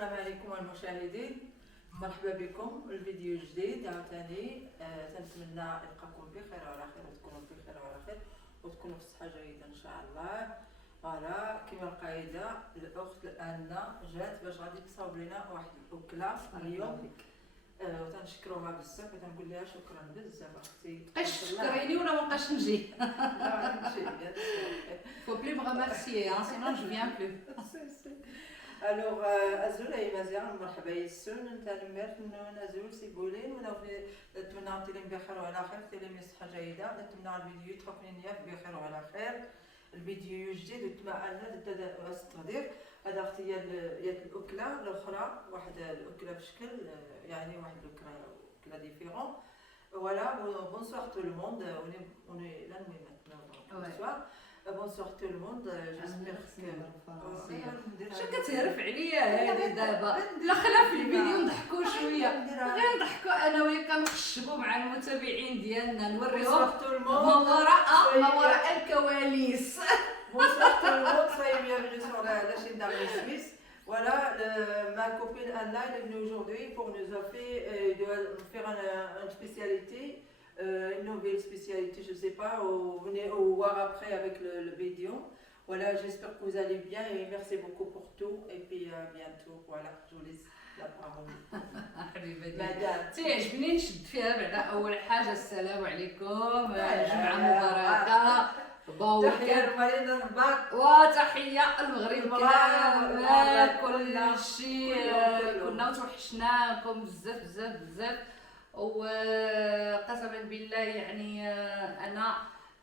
السلام عليكم المشاهدين، مرحبا بكم الفيديو جديد عاوتاني. تنتمنى نلقاكم بخير وعلى خير وتكونوا بخير وعلى خير وتكونوا في صحه جيده ان شاء الله. فوالا كما القاعده الاخت انا جات باش غادي تصاوب لنا واحد الاكله اليوم، وتنشكروها بزاف وتنقول لها شكرا بزاف اختي. تشكريني ولا ما بقاش نجي؟ لا نمشي faut plus me remercier, hein, sinon je viens plus. الوغ ازول اي مزيان مرحبا يسون انت المير نون ازول سيبولين ولا نتمنى نتيلم بخير وعلى خير تيلم صحه جيده. نتمنى الفيديو تخافني نياك بخير وعلى خير. الفيديو جديد وتمعنا تقدير هذا اختي هي الاكله الاخرى، واحد الاكله بشكل يعني واحد الاكله ديفيرون. Voilà, bonsoir tout le monde. On est là maintenant. Bonsoir. Bonsoir tout le monde. J'espère que شو كتعرف عليا هذه دابا؟ لا خلا في الفيديو نضحكوا شويه، غير نضحكوا انا وياك كنخشبوا مع المتابعين ديالنا، نوريهم ما وراء الكواليس. Bonsoir tout le monde, soyez bienvenus sur la chaîne d'Armée Suisse. Voilà, ma copine Anna est venue aujourd'hui pour nous faire une spécialité, une nouvelle spécialité, je ne sais pas, venez voir après avec le vidéo. Voilà, j'espère que vous allez bien et merci beaucoup pour tout et puis à bientôt. Voilà, je vous laisse la parole. حبيبتي تعجبني نشد فيها بعدا. اول حاجه السلام عليكم، جمعه مباركه، تحية المدينة الرباط وتحية المغرب كامل، كل شيء كنا توحشناكم بزاف بزاف بزاف. وقسما بالله يعني انا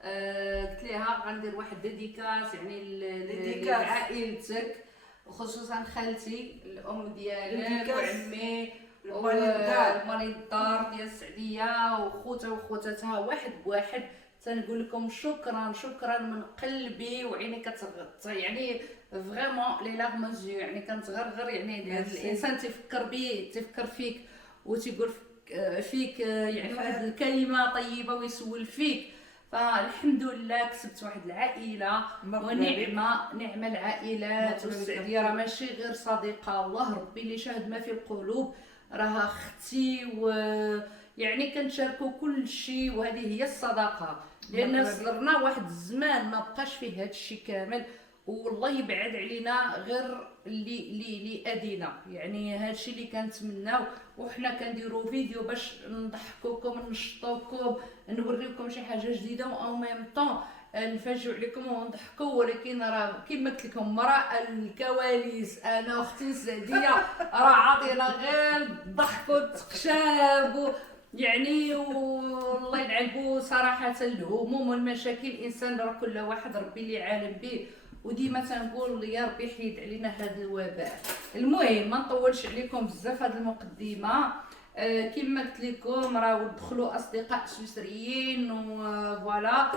قلت لها غندير واحد ديديكاس يعني لعائلتك وخصوصا خالتي الام ديالك وعمي وماني الدار ديال السعديه وخوتها وخواتاتها واحد بواحد. تنقول لكم شكرا شكرا من قلبي، وعيني يعني فريمون لي لارمز يعني كنتغرغر. يعني الانسان تفكر بيه تفكر فيك وتيقول فيك يعني واحد الكلمه طيبه ويسول فيك. فالحمد لله كسبت واحد العائله ونعمه العائلات. والسعديه راه ماشي غير صديقه، والله ربي اللي شاهد ما في القلوب راها اختي، ويعني كنشاركوا كل شيء، وهذه هي الصداقه. لان صدرنا واحد الزمان ما بقاش فيه هذا الشيء كامل، والله يبعد علينا غير اللي ادينا. يعني هذا الشيء اللي كنتمناو، وحنا كنديروا فيديو باش نضحكوكم ننشطوكم نوريكم شي حاجه جديده او ميم طون نفاجئوا عليكم ونضحكوا. ولكن راه كما قلت لكم وراء الكواليس انا واختي سعديه راه عاطينا غير ضحك وتقشاب يعني. والله يلعن صراحه الهموم والمشاكل الانسان راه كل واحد ربي اللي عالم به، وديما تنقول يا ربي يحيد علينا هذا الوباء. المهم ما نطولش عليكم بزاف هذه المقدمه. كما قلت لكم راه دخلوا اصدقاء سويسريين وفوالا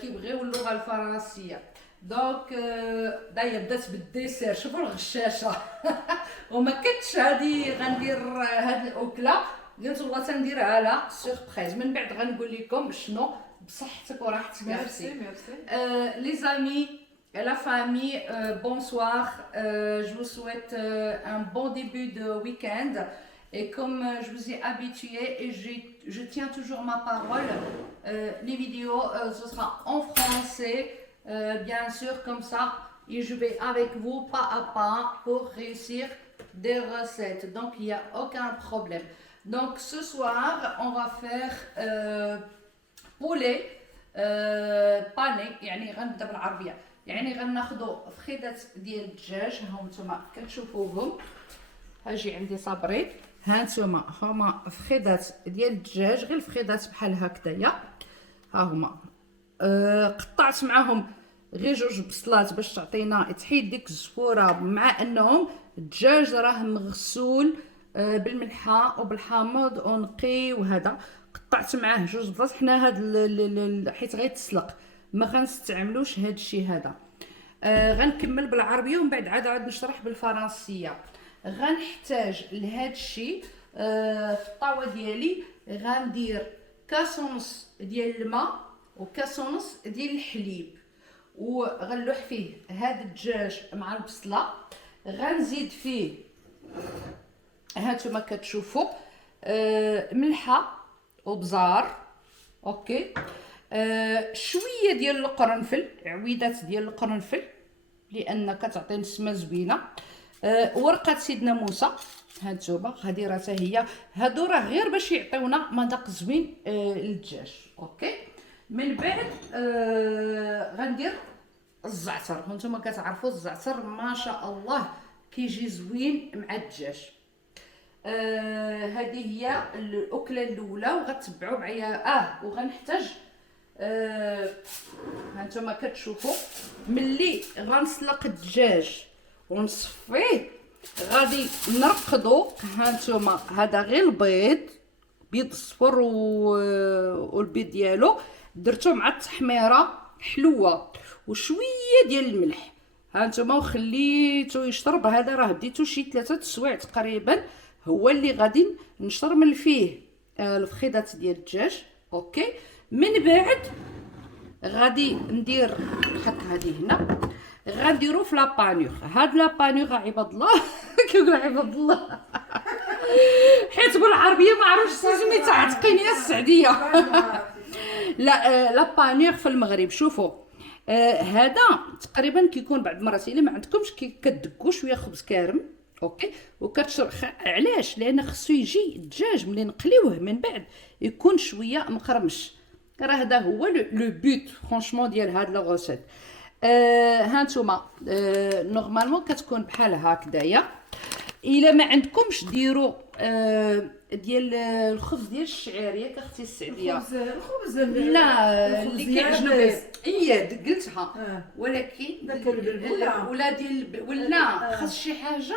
كيبغيو اللغه الفرنسيه. دونك داير بدات بالديسير، شوفوا الغشاشه وما كنتش هادي غندير هاد الاكله، قلت والله تنديرها على سوربريز من بعد غنقول لكم شنو بصحتك وراحتك. ميرسي لي زامي la famille, bonsoir, je vous souhaite un bon début de week-end et comme je vous ai habitué et je tiens toujours ma parole, les vidéos ce sera en français bien sûr, comme ça et je vais avec vous pas à pas pour réussir des recettes, donc il n'y a aucun problème. Donc ce soir on va faire poulet pané يعني غنبدا بالعربيه. يعني غناخذوا فخيدات ديال الدجاج، ها نتوما كتشوفوهم، هاجي عندي صابري، ها نتوما هما فخيدات ديال الدجاج، غير الفخيدات بحال هكذايا، ها هما قطعت معاهم غير جوج بصلات باش تعطينا تحيد ديك الزفوره، مع انهم الدجاج راه مغسول بالملحه وبالحامض ونقي. وهذا قطعت معاه جوج بصلات، حنا هاد حيت غيتسلق ما غنستعملوش هاد الشيء هذا. غنكمل بالعربيه ومن بعد عاد نشرح بالفرنسيه. غنحتاج لهاد الشيء في الطاوه ديالي غندير كاس ونص ديال الماء وكاس ونص ديال الحليب، وغنلوح فيه هاد الدجاج مع البصله. غنزيد فيه هانتوما كتشوفوا ملحه وبزار. اوكي. شويه ديال القرنفل، عويدات ديال القرنفل لان كتعطي نسمه زوينه. ورقه سيدنا موسى هانتوما، هذه راه هي، هادو راه غير باش يعطيونا مذاق زوين للدجاج. اوكي. من بعد غندير الزعتر. هانتوما كتعرفوا الزعتر ما شاء الله كيجي زوين مع الدجاج. هذه هي الاكله الاولى وغتبعوا معايا. وغنحتاج هانتوما كتشوفوا ملي غنسلق الدجاج ونصفيه غادي نرقدو. هانتوما هذا غير البيض، بيض الصفر والبيض ديالو درتو مع التحميره حلوه وشويه ديال الملح. هانتوما وخليتو يشرب. هذا راه بديتو شي 3 سوايع تقريبا هو اللي غادي نشرمل فيه الفخيدات ديال الدجاج. اوكي. من بعد غادي ندير نحط هذه هنا، غنديرو في لابانيغ. هاد لابانيغ عباد الله كيقول عباد الله حيت بالعربيه ما عرفتش سميتها، عتقيني السعديه لا لابانيغ في المغرب. شوفوا هذا تقريبا كيكون بعض المرات الا ما عندكمش كتدكوا شويه خبز كارم. اوكي. وكتشرب علاش؟ لان خصو يجي الدجاج ملي نقليوه من بعد يكون شويه مقرمش. راه هذا هو لو بوت فرانشمون ديال هاد لا غوسيت. هانتوما نورمالمون كتكون بحال هكذايا. الا ما عندكمش ديروا ديال الخبز ديال الشعير ياك اختي السعديه. الخبز لا اللي كيعجبني هي قلتها ولكن ولا ديال ولا خاص شي حاجه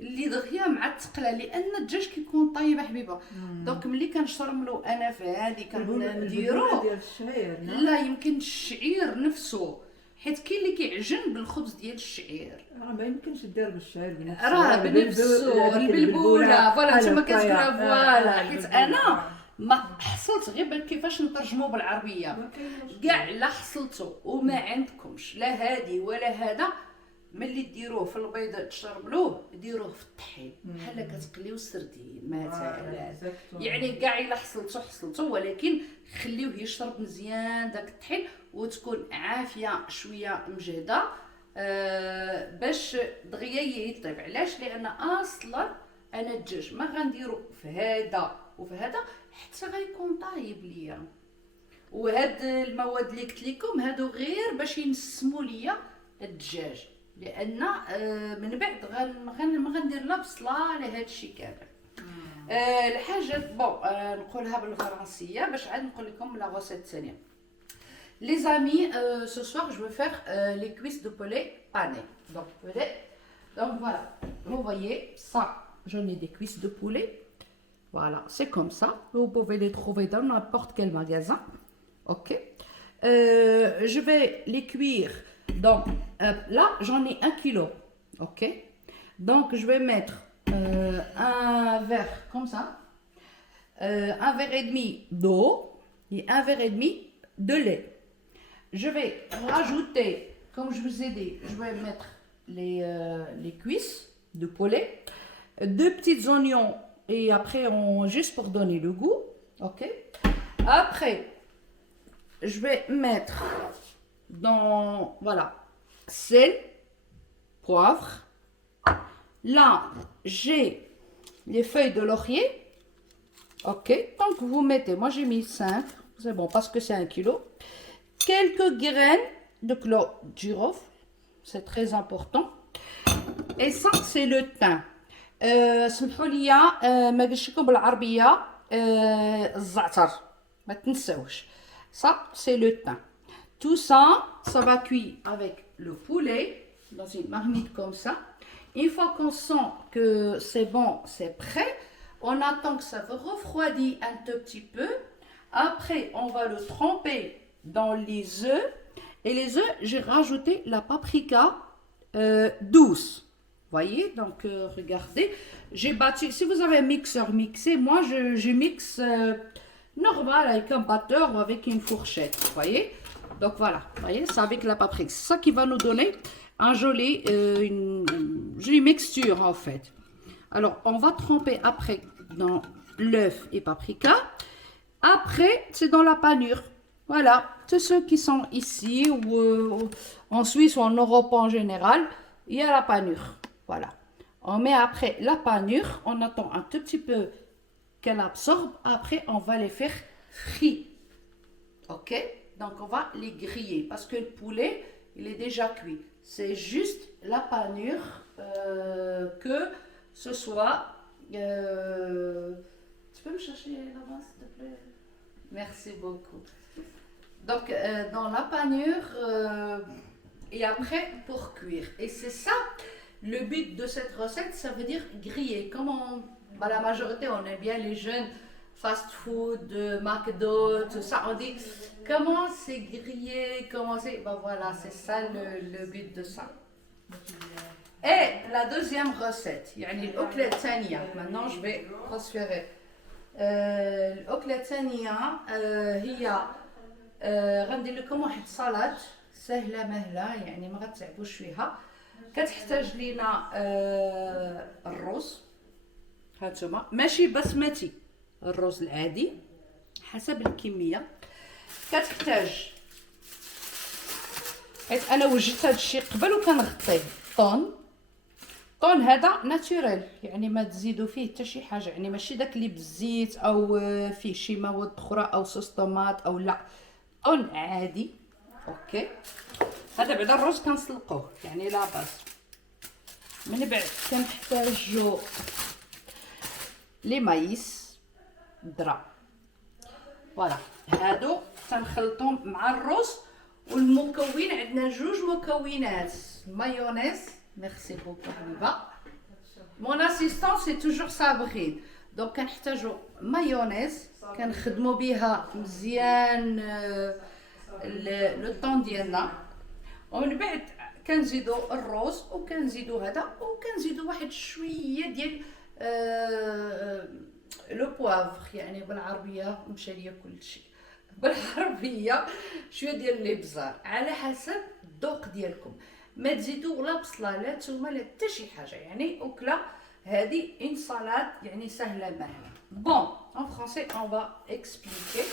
اللي دغيا مع التقله لان الدجاج كيكون طايب حبيبه. دونك ملي كنشرملو انا في هذه كنديرو ديال الشعير. لا يمكن الشعير نفسه حيت كاين اللي كيعجن بالخبز ديال الشعير. راه ما يمكنش دير بالشعير بنفسه، راه بنفسه البلبوله فوالا نتوما كتقولها فوالا. حيت انا ما حصلت غير كيفاش نترجمو بالعربيه كاع لا حصلتو وما عندكمش لا هادي ولا هذا. ملي ديروه في البيض تشربلوه ديروه في الطحين بحال كتقليو السردين مثلا. يعني كاع الا حصلتو ولكن خليوه يشرب مزيان داك الطحين وتكون عافيه شويه مجهده باش دغيا يطيب. علاش؟ لان اصلا انا الدجاج ما غنديرو في هذا وفي هذا حتى غيكون طايب ليا. وهاد المواد اللي قلت لكم هادو غير باش ينسموا ليا الدجاج لان من بعد ما غندير لا بصله لا هادشي كامل. الحاجه بون نقولها بالفرنسيه باش عاد نقول لكم لا غوسيت الثانيه. Les amis, ce soir je vais faire les cuisses de poulet panées. Donc voilà, vous voyez ça, j'en ai des cuisses de poulet. Voilà, c'est comme ça. Vous pouvez les trouver dans n'importe quel magasin. Ok. Je vais les cuire. Donc là, j'en ai 1 kilo. Ok. Donc je vais mettre un verre comme ça, un verre et demi d'eau et un verre et demi de lait. Je vais rajouter, comme je vous ai dit, je vais mettre les cuisses de poulet, 2 petits oignons et après juste pour donner le goût. Ok. Après, je vais mettre dans voilà sel, poivre. Là, j'ai les feuilles de laurier. Ok. Donc vous mettez, moi j'ai mis 5, c'est bon parce que c'est 1 kilo. Quelques graines de clou de girofle, c'est très important. Et ça, c'est le thym. سمحوا لي ما قلتش لكم بالعربيه الزعتر ما تنساوش. Ça, c'est le thym. Tout ça, ça va cuire avec le poulet dans une marmite comme ça. Une fois qu'on sent que c'est bon, c'est prêt, on attend que ça refroidit un tout petit peu. Après, on va le tremper dans les œufs. Et les œufs, j'ai rajouté la paprika douce. Voyez, donc regardez, j'ai battu. Si vous avez un mixeur mixé, moi je mixe normal avec un batteur ou avec une fourchette. Voyez, donc voilà, voyez, c'est avec la paprika. C'est ça qui va nous donner une jolie mixture en fait. Alors, on va tremper après dans l'œuf et paprika. Après, c'est dans la panure. Voilà, tous ceux qui sont ici ou en Suisse ou en Europe en général, il y a la panure. Voilà. On met après la panure, on attend un tout petit peu qu'elle absorbe. Après, on va les faire frire. Ok? Donc, on va les griller parce que le poulet, il est déjà cuit. C'est juste la panure que ce soit... tu peux me chercher là-bas, s'il te plaît? Merci beaucoup. Donc, dans la panure et après pour cuire. Et c'est ça, le but de cette recette, ça veut dire griller. Comme la majorité, on aime bien les jeunes fast-food, McDo, tout ça. On dit, comment c'est grillé, comment c'est... Ben voilà, c'est ça le but de ça. Et la deuxième recette, يعني الأكلة الثانية. Maintenant, je vais transférer. الأكلة الثانية هي غندير لكم واحد صلاة سهلة مهلة يعني ما غتعبوش فيها. كتحتاج لينا الرز هانتوما ماشي بسمتي الرز العادي حسب الكمية. كتحتاج حيت انا وجدت هذا الشيء قبل وكنغطيه طون هذا ناتوريل يعني ما تزيدوا فيه حتى شي حاجه يعني ماشي داك اللي بالزيت او فيه شي مواد اخرى او صوص طوماط او لا طون عادي. اوكي هذا بعدا الرز كنسلقوه يعني لا باس. من بعد كنحتاجو لي مايس الذره فوالا هادو تنخلطهم مع الرز. والمكون عندنا جوج مكونات مايونيز. ميرسي بوكو حبيبه. مون اسيستون سي توجور صابرين. دونك كنحتاجو مايونيز كنخدموا بها مزيان لو طون ديالنا. ومن بعد كنزيدو الرز وكنزيدو هذا وكنزيدو واحد شويه ديال لو بوافغ يعني بالعربيه مشى ليا كلشي بالعربيه شويه ديال الابزار على حسب الذوق ديالكم. ما تزيدوا لا بصله لا ثومه لا حتى شي حاجه يعني اكله هذه اون سالاد يعني سهله مهله. بون en français on va expliquer.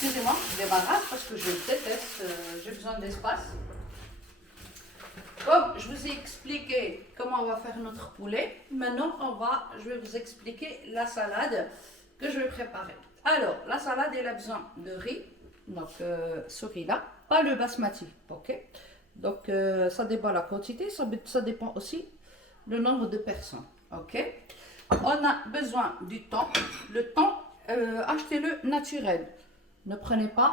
Excusez-moi, je débarrasse parce que je déteste, j'ai besoin d'espace. Comme je vous ai expliqué comment on va faire notre poulet, maintenant je vais vous expliquer la salade que je vais préparer. Alors, la salade, elle a besoin de riz, donc ce riz-là, pas le basmati, ok? Donc, ça dépend la quantité, ça dépend aussi le nombre de personnes, ok? On a besoin du thon. Le thon, achetez-le naturel. Ne prenez pas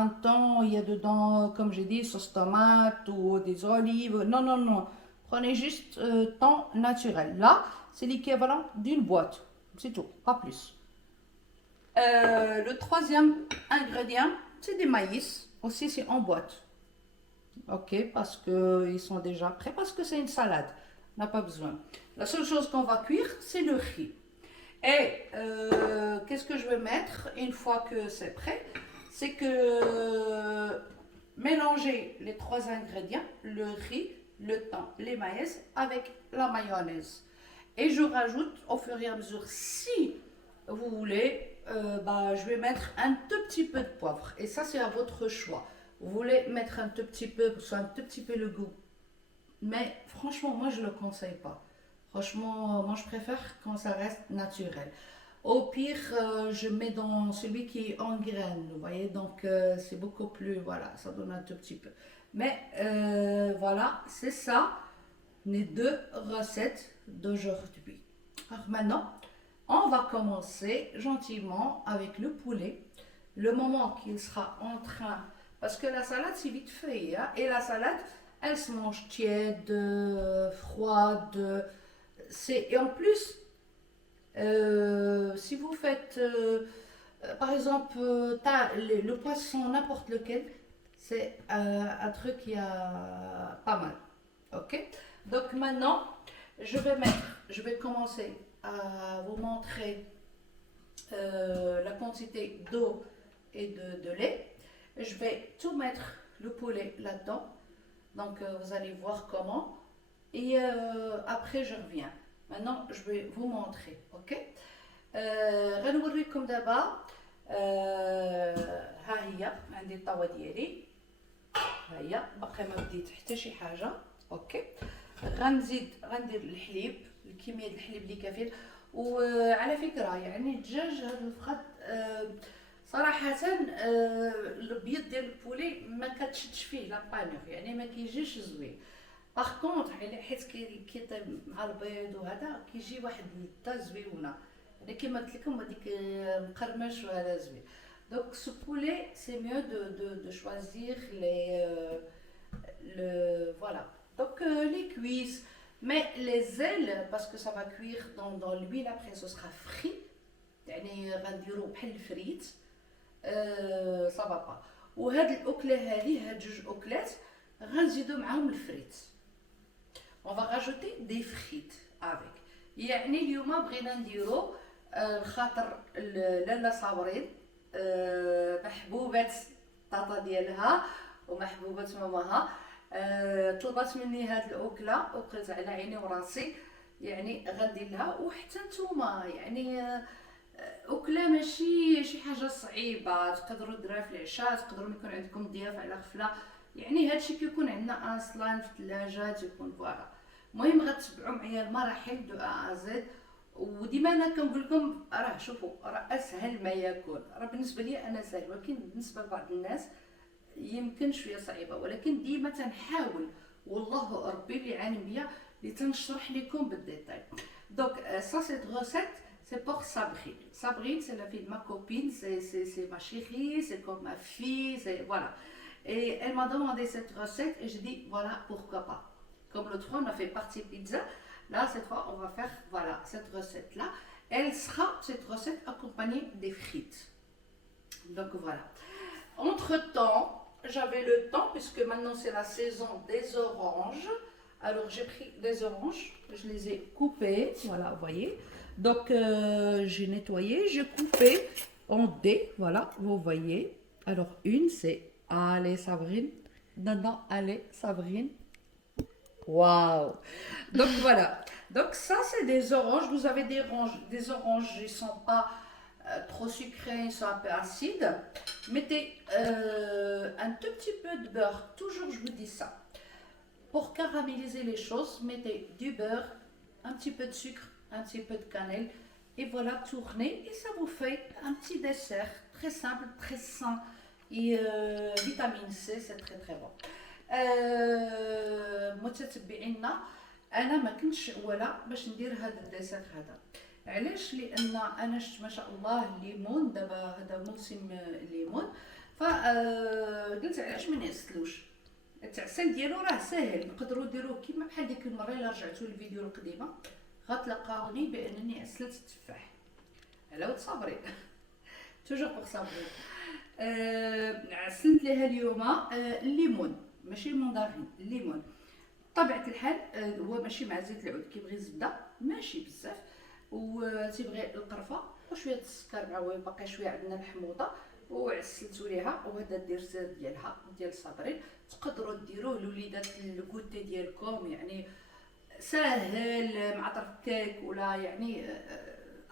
un thon, il y a dedans, comme j'ai dit, sauce tomate ou des olives. Non, non, non. Prenez juste thon naturel. Là, c'est l'équivalent d'une boîte. C'est tout, pas plus. Le troisième ingrédient, c'est des maïs. Aussi, c'est en boîte. Ok, parce qu'ils sont déjà prêts, parce que c'est une salade. On n'a pas besoin. La seule chose qu'on va cuire, c'est le riz. Et qu'est-ce que je vais mettre une fois que c'est prêt? C'est que mélanger les trois ingrédients, le riz, le thon, les maïs, avec la mayonnaise. Et je rajoute au fur et à mesure, si vous voulez, je vais mettre un tout petit peu de poivre. Et ça, c'est à votre choix. Vous voulez mettre un tout petit peu, pour que ce soit un tout petit peu le goût. Mais franchement, moi, je ne le conseille pas. Franchement, moi, je préfère quand ça reste naturel. Au pire, je mets dans celui qui est en graines, vous voyez, donc c'est beaucoup plus, voilà, ça donne un tout petit peu. Mais voilà, c'est ça, les deux recettes d'aujourd'hui. Alors maintenant, on va commencer gentiment avec le poulet. Le moment qu'il sera en train, parce que la salade c'est vite fait, hein, et la salade, elle se mange tiède, froide, et en plus, si vous faites, par exemple, le poisson, n'importe lequel, c'est un truc qui a pas mal. Ok? Donc maintenant, je vais commencer à vous montrer la quantité d'eau et de lait. Je vais tout mettre le poulet là-dedans. Donc vous allez voir comment. Et après, je reviens. Maintenant, je vais vous montrer, ok. غنوريكم دابا. ها هي عندي الطاوه ديالي، ها هي باقي ما بديت حتى شي حاجه، اوكي. غندير الحليب، الكميه ديال الحليب اللي كافيه. وعلى فكره يعني الدجاج هذا الفخاد صراحه البيض ديال البولي ما كتشدش فيه لا بانيغ، يعني ما كيجيش زوين. باغ كونطخ حيت كيطيب مع البيض وهذا كيجي واحد اللذه زويونه، يعني كما قلت لكم هذيك مقرمش وهذا زوين. دونك سو بولي سي ميو دو شوازير voilà. Donc les cuisses, mais les ailes, parce que ça va cuire dans l'huile, après ce sera frit. يعني غنديرو بحال الفريت. ça va pas. وهاد الاكله هذه، هاد جوج اكلات غنزيدو معاهم الفريت. On va rajouter des frites avec. يعني اليوم بغينا نديرو خاطر لاله صابرين محبوبه طاطا ديالها ومحبوبه ماماها طلبت مني هاد الاكله وقلت على عيني وراسي، يعني غندير لها. وحتى نتوما يعني اكله ماشي شي حاجه صعيبه، تقدروا ديروها في العشاء، تقدروا يكون عندكم ضياف على غفله، يعني هادشي كيكون عندنا اصلا في الثلاجه تيكون فوالا. المهم غتبعوا معايا المراحل دو ا زد. وديما انا كنقول لكم راه شوفوا راه اسهل ما يكون، راه بالنسبه لي انا سهل، ولكن بالنسبه لبعض الناس يمكن شويه صعيبه، ولكن ديما تنحاول والله ربي اللي عالم بيا اللي تنشرح لكم بالديتاي. دونك سا سيت غوسيت سي بور Sabrine. Sabrine c'est la fille de ma copine, c'est ma chérie, c'est comme ma fille, c'est voilà. Et elle m'a demandé cette recette et j'ai dit voilà pourquoi pas. Comme l'autre fois on a fait partie pizza, là cette fois on va faire voilà cette recette là. Elle sera cette recette accompagnée des frites. Donc voilà. Entre temps j'avais le temps, puisque maintenant c'est la saison des oranges. Alors j'ai pris des oranges, je les ai coupées, voilà, vous voyez. Donc j'ai nettoyé, j'ai coupé en dés, voilà, vous voyez. Alors une c'est allez Sabrine, non, allez Sabrine. Waouh. Donc voilà. Donc ça c'est des oranges. Vous avez des oranges, ils sont pas trop sucrés, ils sont un peu acides. Mettez un tout petit peu de beurre, toujours je vous dis ça. Pour caraméliser les choses, mettez du beurre, un petit peu de sucre, un petit peu de cannelle, et voilà, tournez, et ça vous fait un petit dessert très simple, très sain, et vitamine C, c'est très très bon. متتبعينا انا ما كنتش ولا باش ندير هذا الديسير هذا. علاش؟ لان انا شفت ما شاء الله الليمون، دابا هذا موسم الليمون، فقلت علاش ما نعسلوش. التعسل ديالو راه ساهل، نقدروا نديروه كيما بحال ديك المره الا رجعتوا للفيديو القديمه غتلقاوني بانني عسلت التفاح على ود صابرين توجور بوغ صابرين. عسلت ليها اليوم الليمون، ماشي المندارين، الليمون. بطبيعه الحال هو ماشي مع زيت العود، كيبغي الزبده ماشي بزاف، وتيبغي القرفه وشويه السكر معاه، باقي شويه عندنا الحموضه وعسلتو ليها. وهذا الدرسات ديالها ديال صابرين تقدروا ديروه لوليدات الكوتي ديالكم، يعني ساهل مع طرف كيك ولا يعني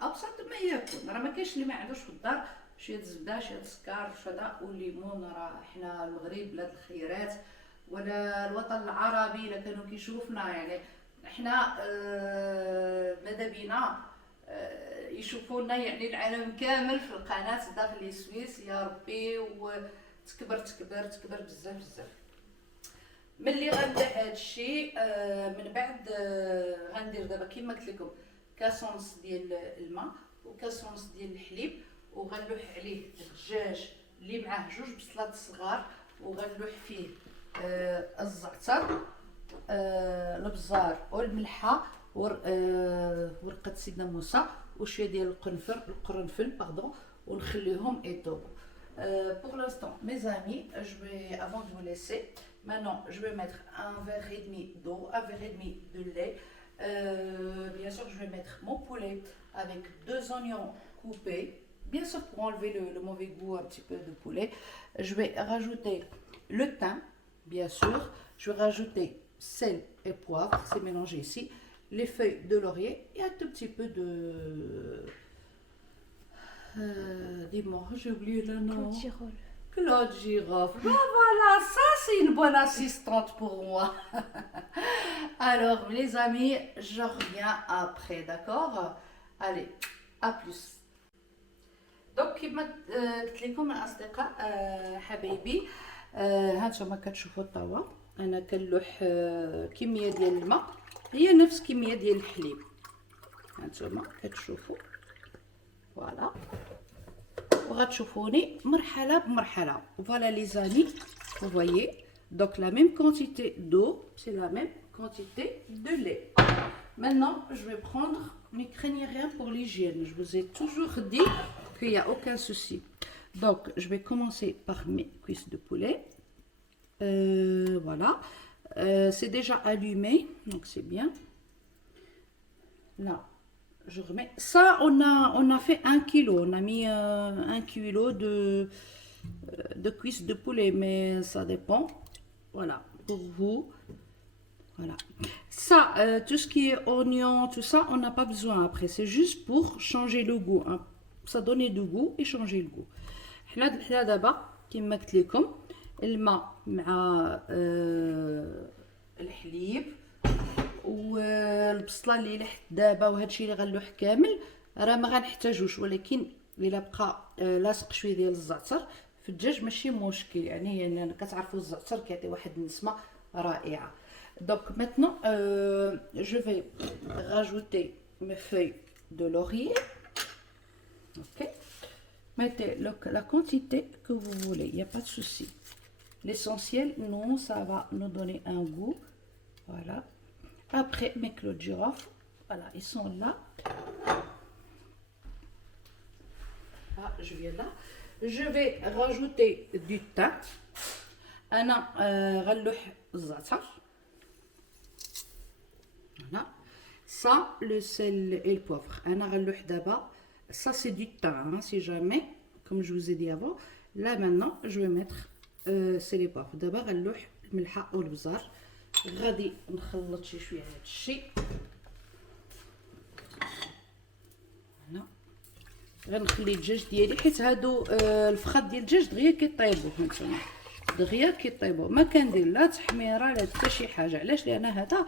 ابسط ما يكون. راه ما كاينش اللي ما عندوش في الدار شويه الزبده شويه السكر شدا والليمون. راه حنا المغرب بلاد الخيرات، ولا الوطن العربي الا كانوا كيشوفنا يعني حنا ماذا بينا يشوفونا يعني العالم كامل في القناه داخل سويس. يا ربي وتكبر تكبر تكبر بزاف بزاف. ملي غنبدا هادشي من بعد غندير دابا كيما قلت لكم كاس ونص ديال الماء وكاس ونص ديال الحليب، وغنلوح عليه الدجاج اللي معاه جوج بصلات صغار، وغنلوح فيه الزعتر البزار والملحه ورقه سيدنا موسى وشويه ديال القرنفل باردون، ونخليهم يطيبوا. Pour l'instant, mes amis, je vais, avant de vous laisser, maintenant je vais mettre un verre et demi d'eau, un verre et demi de lait. Bien sûr, je vais mettre mon poulet avec 2 oignons coupés, bien sûr pour enlever le mauvais goût un petit peu de poulet. Je vais rajouter le thym, bien sûr. Je vais rajouter sel et poivre, c'est mélangé ici. les feuilles de laurier et un tout petit peu de dis-moi, j'ai oublié le nom. Claude Girofle. Ah, voilà, ça c'est une bonne assistante pour moi. Alors les amis, je reviens après, d'accord? Allez, à plus. دونك كيما قلت لكم الاصدقاء حبايبي، هانتوما كتشوفوا الطاوه انا كنلوح كميه ديال الماء هي نفس كميه ديال الحليب، هانتوما كتشوفوا فوالا، وغتشوفوني مرحله بمرحله. فوالا لي زامي، vous voyez donc la même quantité d'eau, c'est la même quantité de lait. Maintenant je vais prendre, ne craignez rien pour l'hygiène, je vous ai toujours dit qu'il n'y a aucun souci. Donc je vais commencer par mes cuisses de poulet. Voilà, c'est déjà allumé, donc c'est bien. Là je remets ça, on a fait 1 kilo, on a mis 1 kilo de cuisses de poulet, mais ça dépend. Voilà, pour vous. Voilà, ça, tout ce qui est oignon, tout ça, on n'a pas besoin après, c'est juste pour changer le goût, hein. Ça donne du goût et changer le goût. حنا دابا كما قلت لكم الماء مع الحليب والبصله اللي لحت دابا وهادشي اللي غنلوح كامل راه ما غنحتاجوش، ولكن الا بقى لاصق شويه ديال الزعتر في الدجاج ماشي مشكل، يعني كتعرفوا الزعتر كيعطي واحد النسمه رائعه. Donc maintenant je vais rajouter mes feuilles de laurier. Ok, mettez la quantité que vous voulez, il n'y a pas de souci. L'essentiel, non, ça va nous donner un goût. Voilà. Après mes clous de girofle, voilà, ils sont là. Ah, je viens là. Je vais rajouter du thym. أنا غنلوح الزعتر. Voilà. Ça, le sel et le poivre. أنا غنلوح دابا. Ça c'est du thym, hein, si jamais, comme je vous ai dit avant. Là maintenant je vais mettre c'est les poivres. d'abord غنلوح الملحه والبزار، غادي نخلط شويه هذا الشيء. هنا غنخلي الدجاج ديالي حيت هادو الفخاد ديال الدجاج دغيا كيطيبوا، هانتوما دغيا كيطيبوا، ما كندير لا تحميره لا حتى شي حاجه. علاش؟ لان هذا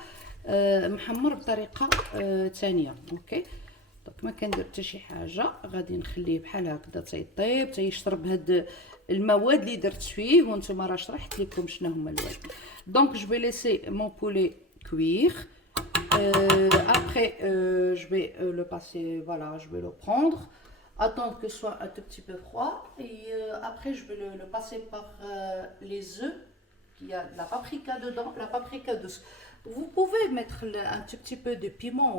محمر بطريقه ثانيه. اوكي، دونك ما كندير حتى شي حاجه، غادي نخليه بحال هكذا تيطيب تيشرب هاد المواد اللي درت فيه، وانتم راه شرحت لكم شنو هما المواد. دونك جو في ليسي مون بولي كوير. Après je vais le passer, voilà, je vais le prendre, attendre que ce soit un tout petit peu froid, et après je vais le passer par les œufs. Il y a de la paprika dedans, la paprika douce. Vous pouvez mettre un tout petit peu de piment,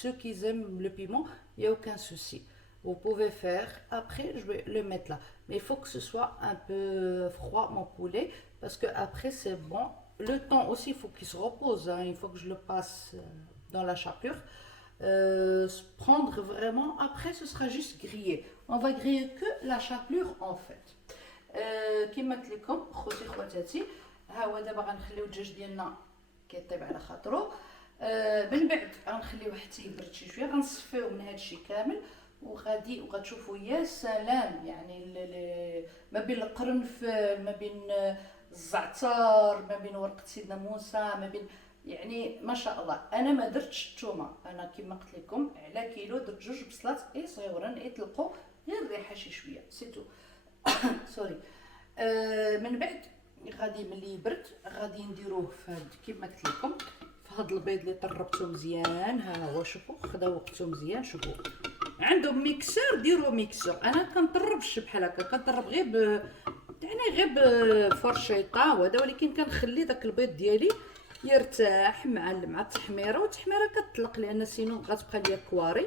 ceux qui aiment le piment, il n'y a aucun souci. Vous pouvez faire, après je vais le mettre là. Mais il faut que ce soit un peu froid mon poulet, parce que après c'est bon. Le temps aussi, il faut qu'il se repose, hein. Il faut que je le passe dans la chapelure. Prendre vraiment, après ce sera juste grillé. On va griller que la chapelure en fait. كما قلت لكم خوتي خواتاتي، ها هو دابا غنخليو الدجاج ديالنا كيطيب على خاطرو. من بعد غنخليوه حتى يبرد شي شويه، غنصفيوه من هادشي كامل، وغتشوفوا يا سلام، يعني ما بين القرنفل، ما بين الزعتر، ما بين ورقه سيدنا موسى، ما بين، يعني ما شاء الله. انا ما درتش الثومه، انا كما قلت لكم على كيلو درت 2 بصلات اي صغيورين يطلقوا غير الريحه شي شويه سيتو. سوري. من بعد غادي ملي يبرد غادي نديروه في هاد كما قلت لكم في هاد البيض اللي طربته مزيان. ها هو شوفوا خدا وقته مزيان. شوفوا عندهم ميكسور، ديروا ميكسور. انا كنطربش بحال هكا، كنطرب غير يعني غير بفرشيطه وهذا، ولكن كنخلي داك البيض ديالي يرتاح مع التحميره، والتحميره كتطلق لان سينو غتبقى ليا كواري.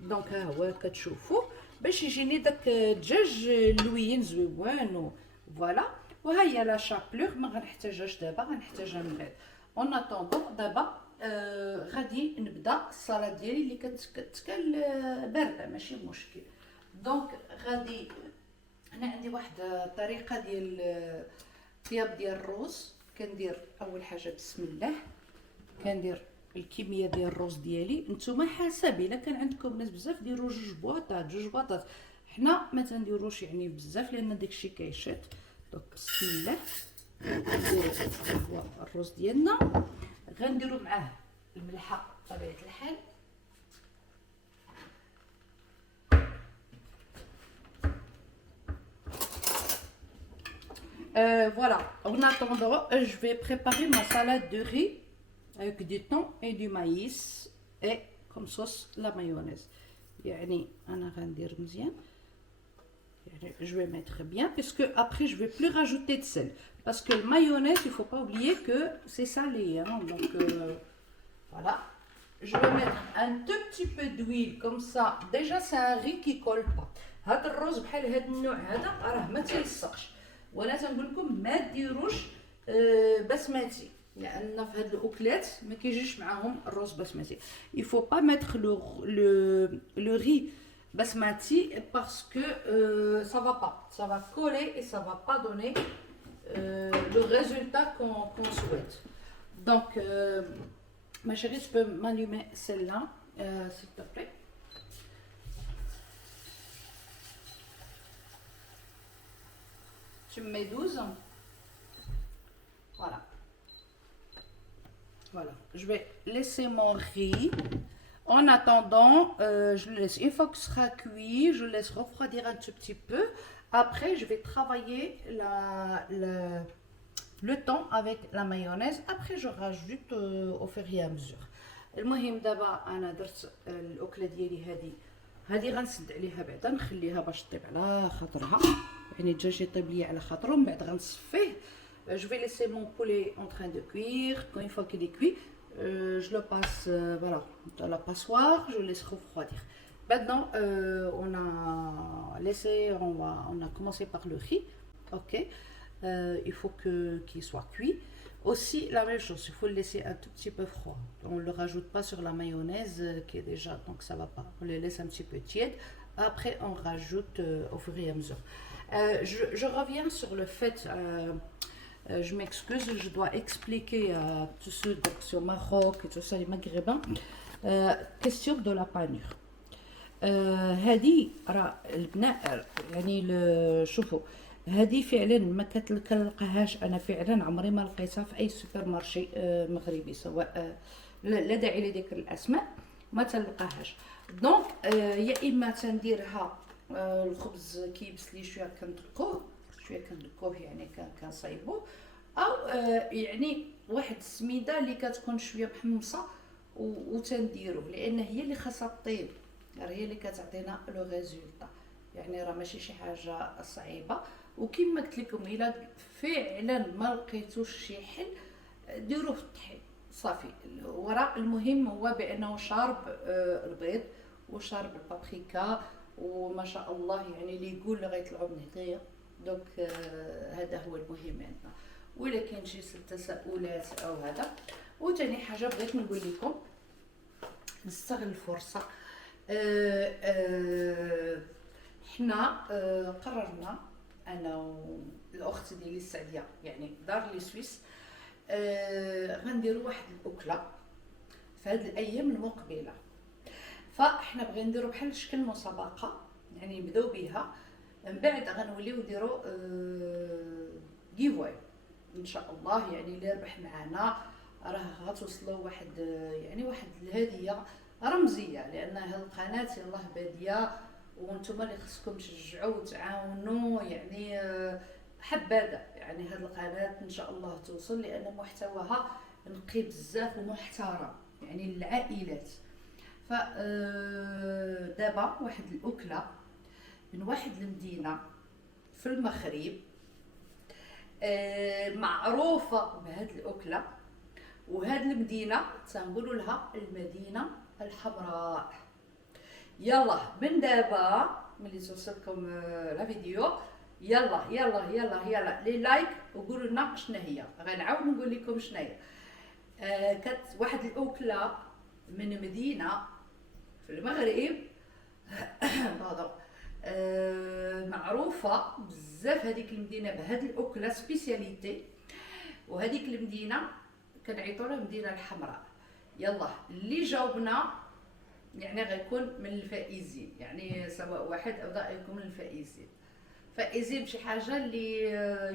دونك ها هو كتشوفوا باش يجيني داك الدجاج لوين زويون. فوالا، وها هي لا شابلور، ما غنحتاجهاش دابا، غنحتاجها من بعد. اون اتوندون دابا غادي نبدا الصلاد ديالي اللي كتكال بارده ماشي مشكل. دونك غادي انا عندي واحد الطريقه ديال طياب ديال الروز. كندير اول حاجه بسم الله، كندير الكميه ديال الروز ديالي. نتوما حسب، الا كان عندكم ناس بزاف ديروا جوج بواطات. حنا ما تنديروش يعني بزاف لان داكشي كيشط. دونك بسم الله نديرو هو الروز ديالنا، غنديرو معاه الملحه بطبيعه الحال. Voilà, en attendant, je vais préparer ma salade de riz avec du thon et du maïs et comme sauce la mayonnaise. يعني أنا غندير مزيان. يعني je vais mettre bien parce que après je vais plus rajouter de sel parce que le mayonnaise il faut pas oublier que c'est salé hein, donc voilà. Je vais mettre un tout petit peu d'huile comme ça. Déjà c'est un riz qui colle pas. هذا الرز بحال هذا النوع هذا راه ما تيلصقش. وانا تنقول لكم ما ديروش بسمتي لان في هاد الاكلات ما كيجيش معاهم الرز بسمتي. il faut pas mettre le riz basmati parce que ça va coller et ça va pas donner le résultat qu'on souhaite. Donc ma chérie, tu peux m'allumer celle-là s'il te plaît. Tu me mets 12. Voilà. Voilà. Je vais laisser mon riz. En attendant, je le laisse. Une fois que ce sera cuit, je le laisse refroidir un tout petit peu. Après, je vais travailler le thon avec la mayonnaise. Après, je rajoute au fur et à mesure. المهم دابا انا درت الاكله ديالي هذه غنسد عليها بعدا، نخليها باش طيب على خاطرها، يعني الدجاج يطيب لي على خاطره، ومن بعد غنصفيه. Je vais laisser mon poulet en train de cuire. Quand une fois qu'il est cuit, je le passe voilà, dans la passoire, je le laisse refroidir. Maintenant, on a commencé par le riz, ok. Il faut qu'il soit cuit. Aussi la même chose, il faut le laisser un tout petit peu froid. On ne le rajoute pas sur la mayonnaise qui est déjà, donc ça va pas. On le laisse un petit peu tiède. Après, on rajoute au fur et à mesure. Je reviens sur le fait, je m'excuse, je dois expliquer à tous ceux donc, sur Maroc et tout ça, les Maghrébins, question de la panure. هذه راه البناء يعني شوفوا هذه فعلا ما كنلقاهاش، انا فعلا عمري ما لقيتها في اي سوبر مارشي مغربي، سواء لا داعي لذكر الاسماء، ما تلقاهاش. دونك يا اما تنديرها الخبز كيبس لي شويه كندقوه يعني كنصايبوه، او يعني واحد السميده اللي كتكون شويه محمصه وتنديروه، لان هي اللي خاصها طيب، هي اللي كتعطينا لو ريزولطا، يعني راه ماشي شي حاجه صعيبه. وكما قلت لكم الا فعلا ما لقيتوش شي حل ديروه في الطحين صافي. وراء المهم هو بانه شارب البيض وشارب البابريكا وما شاء الله، يعني اللي يقول غيطلعوا بنقيه. دونك هذا هو المهم عندنا. ولا كاين شي تساؤلات او هذا. وثاني حاجه بغيت نقول لكم، نستغل الفرصه، حنا قررنا انا والاخت ديالي السعديه يعني دار لي سويس غنديروا واحد الاكله في هذه الايام المقبله. فاحنا بغينا نديروا بحال شكل مسابقه، يعني نبداو بها، من بعد غنوليو نديروا جيفواي ان شاء الله. يعني اللي ربح معنا راه غتوصلوا واحد يعني واحد الهديه رمزيه، لان هذه القناه يلاه باديه وانتم اللي خصكم تشجعوا وتعاونوا. يعني حبذا يعني هذه القناه ان شاء الله توصل، لان محتواها نقي بزاف ومحترم يعني للعائلات. ف دابا واحد الاكله من واحد المدينه في المغرب معروفه بهذه الاكله، وهذه المدينه تنقولوا لها المدينه الحمراء. يلا من دابا ملي توصلكم لا فيديو يلا يلا يلا يلا لي لايك وقولوا لنا شنو هي، غنعاود نقول لكم شنو هي. كانت واحد الاكله من مدينه في المغرب معروفه بزاف هذيك المدينه بهذه الاكله سبيسياليتي، وهذيك المدينه كنعيطوا لها المدينه الحمراء. يلا اللي جاوبنا يعني غيكون من الفائزين، يعني سواء واحد او غيكون من الفائزين. فائزين بشي حاجه اللي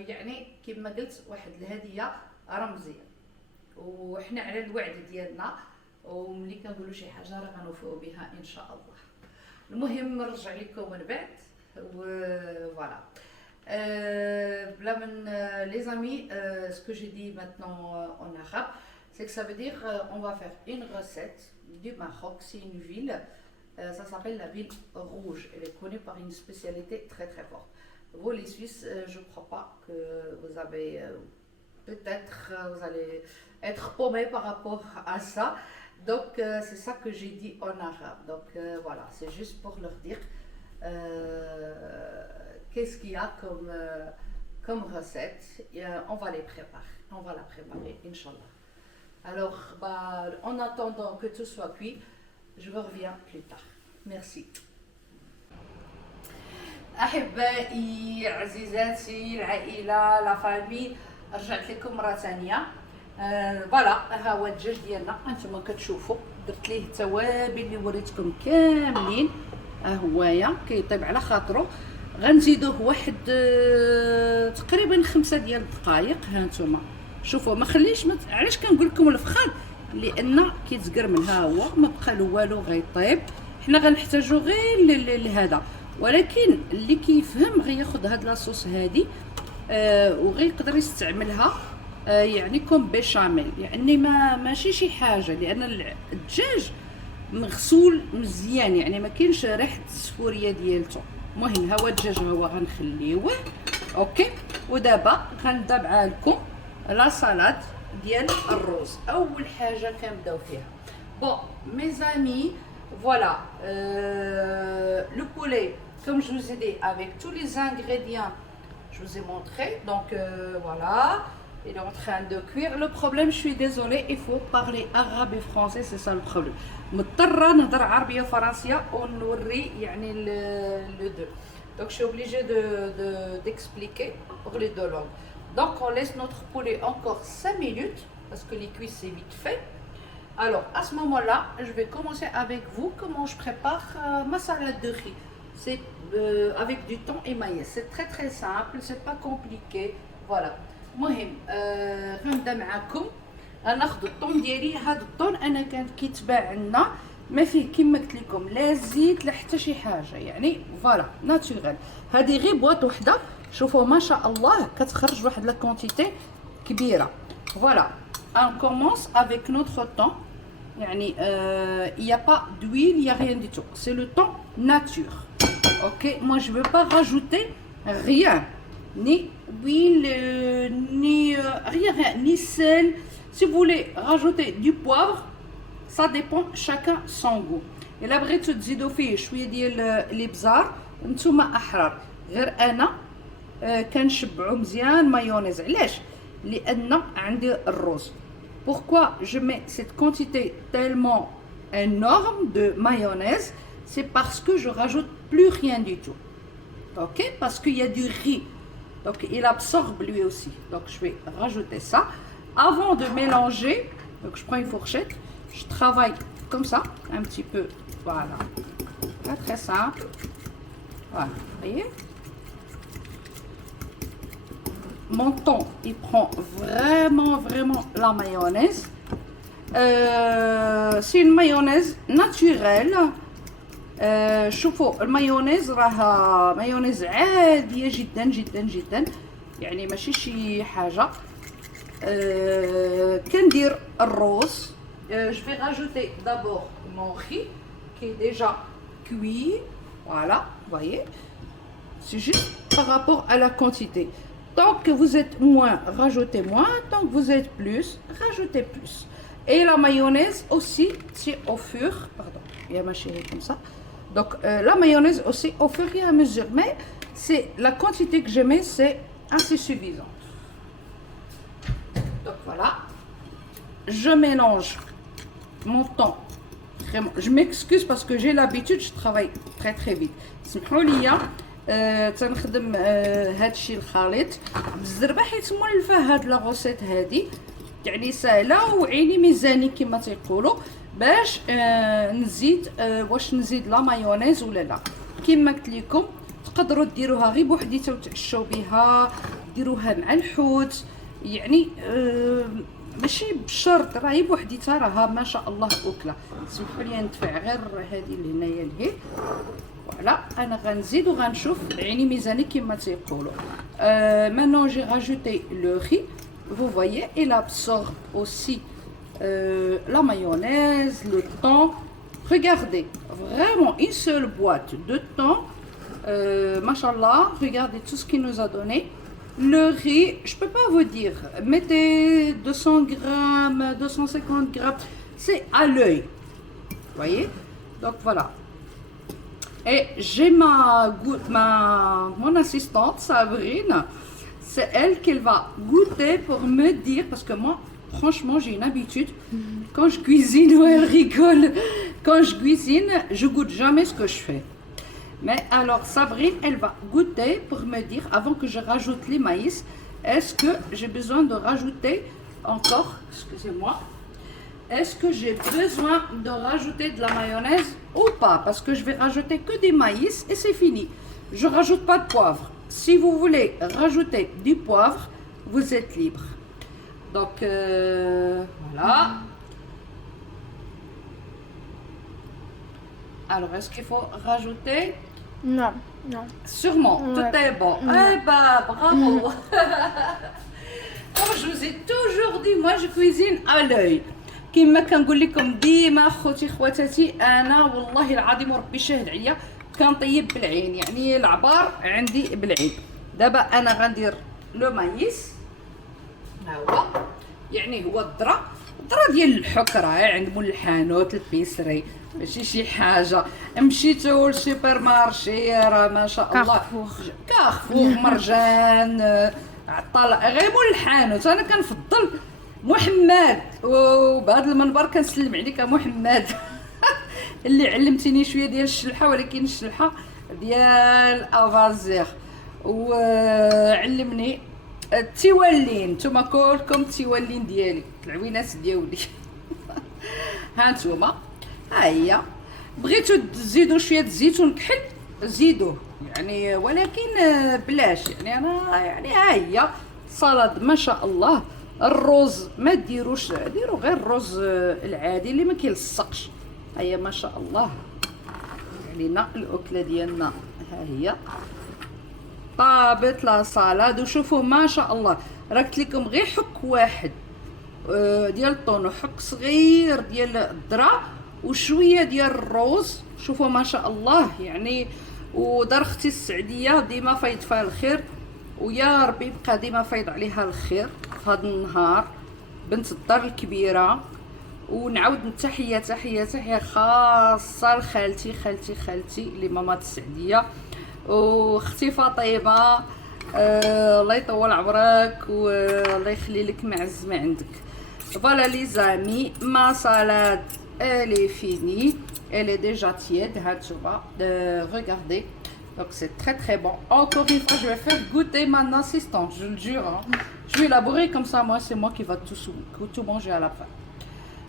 يعني كما قلت واحد الهديه رمزيه، وحنا على الوعد ديالنا، وملي كنقولوا شي حاجه راه غنوفيو بها ان شاء الله. المهم نرجع لكم من بعد فوالا. Les amis, ce que j'ai dit maintenant en arabe, c'est que ça veut dire on va faire une recette du Maroc. C'est une ville, ça s'appelle la ville rouge. Elle est connue par une spécialité très très forte. Vous les Suisses, je ne crois pas que vous avez, peut-être vous allez être paumés par rapport à ça. Donc c'est ça que j'ai dit en arabe. Donc voilà, c'est juste pour leur dire qu'est-ce qu'il y a comme recette. On va les préparer, on va la préparer, Inch'Allah. Alors, en attendant que tout soit cuit, je vous reviens plus tard. Merci. أحبائي عزيزاتي العائلة لا فامي، رجعت لكم مرة ثانية. فوالا ها هو الدجاج ديالنا انتما كتشوفوا، درت ليه التوابل اللي وريتكم كاملين، ها هويا كيطيب على خاطرو. غنزيدوه واحد تقريبا 5 ديال الدقائق. ها نتوما شوفوا، ما خليش علاش كنقول لكم الفخاد، لان كيتزقرمل، ها هو ما بقى له والو غيطيب. حنا غنحتاجو غير لهذا، ولكن اللي كيفهم غياخد هاد لاصوص هادي وغيقدر يستعملها يعني كوم بيشاميل، يعني ماشي شي حاجه، لان الدجاج مغسول مزيان، يعني ما كاينش ريحه السفوريه ديالته. المهم ها هو الدجاج، ها هو غنخليوه اوكي. ودابا غندابع لكم لا سالاد ديال الروز. اول حاجه كنبداو فيها بون ميزامي voilà le poulet comme je vous ai dit avec tous les ingrédients je vous ai montré, donc voilà, il est en train de cuire. Le problème, je suis désolée, il faut parler arabe et français, c'est ça le problème. مضطرة نهضر عربية وفرنسية ونوري يعني le deux. Donc je suis obligée d'expliquer pour les deux langues. Donc on laisse notre poulet encore 5 minutes parce que les cuisses c'est vite fait. Alors à ce moment-là, je vais commencer avec vous comment je prépare ma salade de riz. C'est avec du thon et maïs. C'est très très simple, c'est pas compliqué. Voilà. المهم غنبدا معكم. غناخذ الطون ديالي. هذا الطون انا كان كيتباع عندنا ما فيه كما قلت لكم لا زيت لا حتى شي حاجه، يعني فوالا ناتوريل. هذه غير بواط وحده، شوفوا ما شاء الله كتخرج واحد لا كونتيتي كبيره. فوالا on commence avec notre thon. يعني il y a pas d'huile, il y a rien du tout, c'est le thon nature. OK, moi je veux pas rajouter rien, ni huile ni rien, ni sel. Si vous voulez rajouter du poivre, ça dépend, chacun son goût. الا بغيتو تزيدوا فيه شويه ديال الابزار نتوما احرار. غير انا كنشبعو مزيان مايونيز. علاش؟ لان عندي الروز. Pourquoi je mets cette quantité tellement énorme de mayonnaise? C'est parce que je rajoute plus rien du tout. OK? Parce qu'il y a du riz. Donc il absorbe lui aussi. Donc je vais rajouter ça. Avant de mélanger, donc je prends une fourchette, je travaille comme ça, un petit peu. Voilà. Pas très simple. Voilà. Vous voyez? Mon thon, il prend vraiment la mayonnaise. C'est une mayonnaise naturelle. شوفوا المايونيز راها مايونيز عاديه جدا جدا جدا، يعني ماشي شي حاجه. كندير الروز. Je vais rajouter d'abord mon riz qui est déjà cuit. Voilà, vous voyez. C'est juste par rapport à la quantité. Tant que vous êtes moins, rajoutez moins. Tant que vous êtes plus, rajoutez plus. Et la mayonnaise aussi, c'est au fur. Pardon, il y a ma chérie comme ça. Donc la mayonnaise aussi au fur et à mesure. Mais c'est la quantité que je mets, c'est assez suffisante. Donc voilà. Je mélange mon temps. Vraiment, je m'excuse parce que j'ai l'habitude, je travaille très très vite. سمحوا لي تنخدم هادشي الخليط بالزربه حيت مولفه هاد لا غوسيت هادي يعني سهله وعيني ميزاني كما تيقولوا باش نزيد واش نزيد لا مايونيز ولا لا. كما قلت لكم تقدروا ديروها غير بوحديتها وتعشوا بها، ديروها مع الحوت يعني ماشي بشرط، راهي بوحديتها راها ما شاء الله اكله. سمحوا لي ندفع غير هذه اللي هنايا لهيه. فوالا انا غنزيد وغنشوف عيني ميزاني كما تيقولوا. Maintenant j'ai rajouté le riz, vous voyez, il absorbe aussi la mayonnaise, le thon. Regardez, vraiment une seule boîte de thon, machallah, regardez tout ce qu'il nous a donné. Le riz, je peux pas vous dire, mettez 200 grammes, 250 grammes, c'est à l'œil, vous voyez. Donc voilà. Et j'ai mon assistante Sabrine, c'est elle qui va goûter pour me dire, parce que moi, franchement, j'ai une habitude, quand je cuisine, ouais, elle rigole, quand je cuisine, je goûte jamais ce que je fais. Mais alors Sabrine, elle va goûter pour me dire, avant que je rajoute les maïs, est-ce que j'ai besoin de rajouter encore, excusez-moi, est-ce que j'ai besoin de rajouter de la mayonnaise ou pas? Parce que je vais rajouter que des maïs et c'est fini. Je rajoute pas de poivre. Si vous voulez rajouter du poivre, vous êtes libre. Donc voilà. Alors est-ce qu'il faut rajouter? Non, non. Sûrement, Ouais. tout est bon. Eh bah, bravo. Comme je vous ai toujours dit, moi je cuisine à l'œil. كما كنقول لكم ديما خوتي خواتاتي، انا والله العظيم وربي شاهد عليا كنطيب بالعين، يعني العبار عندي بالعين. دابا انا غندير لو مايس، ها هو يعني هو الذره ديال الحكره عند مول الحانوت البيسري، ماشي شي حاجه. مشيتو للسوبر مارشي راه ما شاء الله كارفور مرجان عطال غير مول الحانوت. انا كنفضل محمد، وبهذا المنبر كنسلم عليك محمد اللي علمتيني شويه ديال الشلحه، ولكن الشلحه ديال افازير، وعلمني التيوالين. نتوما كلكم التيوالين ديالي العوينات ديالي ها نتوما ها هي. بغيتو تزيدوا شويه الزيتون كحل زيدوه يعني، ولكن بلاش يعني. انا يعني ها هي صلاد ما شاء الله. الرز ما ديروش، ديروا غير الرز العادي اللي ما كيلصقش. هيا ما شاء الله علينا الاكله ديالنا. ها هي طابت لا صالاد، وشوفوا ما شاء الله راه قلت لكم غير حك واحد ديال الطون وحك صغير ديال الذره وشويه ديال الروز. شوفوا ما شاء الله يعني. ودار اختي السعديه ديما فايض فيها الخير، ويا ربي يبقى ديما فايض عليها الخير في هذا النهار، بنت الدار الكبيره. ونعاود تحيه خاصه لخالتي اللي ماما السعديه، واختي فاطمه الله يطول عمرك والله يخلي لك معز ما عندك. فوالا لي زامي، ما salade elle est finie, elle est déjà tiède. Regardez, donc c'est très bon. Encore une fois, je vais faire goûter mon assistante, je le jure, hein. Je vais élaborer comme ça, moi c'est moi qui va tout manger à la fin.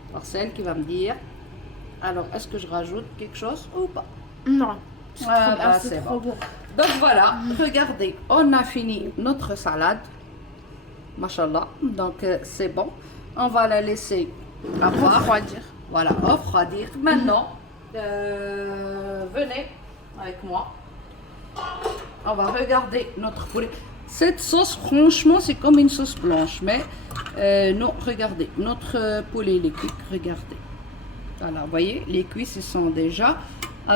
Alors c'est elle qui va me dire, alors est-ce que je rajoute quelque chose ou pas? Non. C'est trop bon. Donc voilà, regardez, on a fini notre salade, machallah. Donc c'est bon, on va la laisser refroidir. Voilà, refroidir. Maintenant, venez avec moi. On va regarder notre poulet. Cette sauce, franchement, c'est comme une sauce blanche, mais non, regardez, notre poulet il est cuit, regardez. Voilà, vous voyez, les cuisses ils sont déjà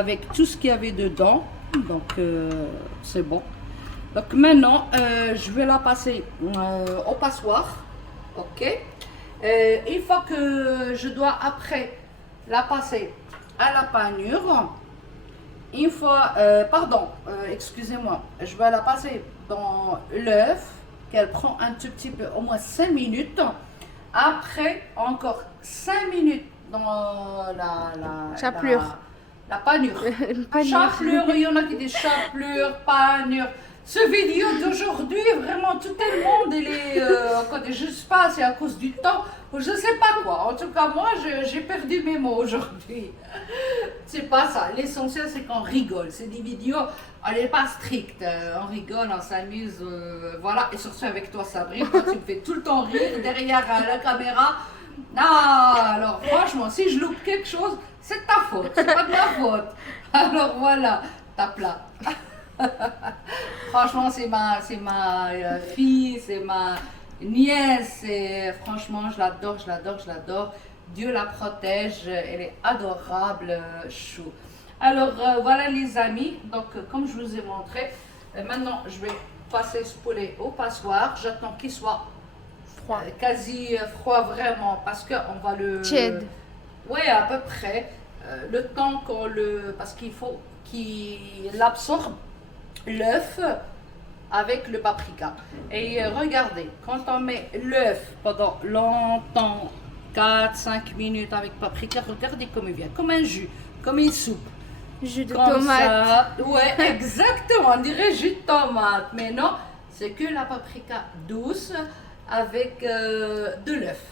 avec tout ce qu'il y avait dedans, donc c'est bon. Donc maintenant, je vais la passer au passoire, ok. Une fois que je dois après la passer à la panure, une fois, excusez-moi, je vais la passer dans l'œuf, qu'elle prend un tout petit peu, au moins 5 minutes. Après, encore 5 minutes dans la Chapelure. La panure. Chapelure, il y en a qui disent chapelure, panure. Ce vidéo d'aujourd'hui, vraiment tout le monde, je ne sais pas, c'est à cause du temps, ou je ne sais pas quoi. En tout cas, moi, j'ai perdu mes mots aujourd'hui. C'est pas ça. L'essentiel, c'est qu'on rigole. C'est des vidéos, on n'est pas stricte. On rigole, on s'amuse, voilà. Et surtout avec toi, Sabrine, toi, tu me fais tout le temps rire derrière la caméra. Ah, alors franchement, si je loupe quelque chose, c'est de ta faute, c'est pas de ma faute. Alors voilà, tape là. Franchement, c'est ma fille, c'est ma nièce, et franchement, je l'adore, je l'adore, je l'adore. Dieu la protège, elle est adorable, chou. Alors voilà les amis, donc comme je vous ai montré, maintenant je vais passer ce poulet au passoire. J'attends qu'il soit froid, quasi froid vraiment, parce qu'on va le... Tiède. Ouais, à peu près. Le temps qu'on le... Parce qu'il faut qu'il absorbe l'œuf avec le paprika. Et regardez, quand on met l'œuf pendant longtemps, 4-5 minutes avec paprika, regardez comme il vient, comme un jus, comme une soupe. Jus de Comme tomate. ça. Ouais, exactement, on dirait jus de tomate. Mais non, c'est que la paprika douce avec de l'œuf.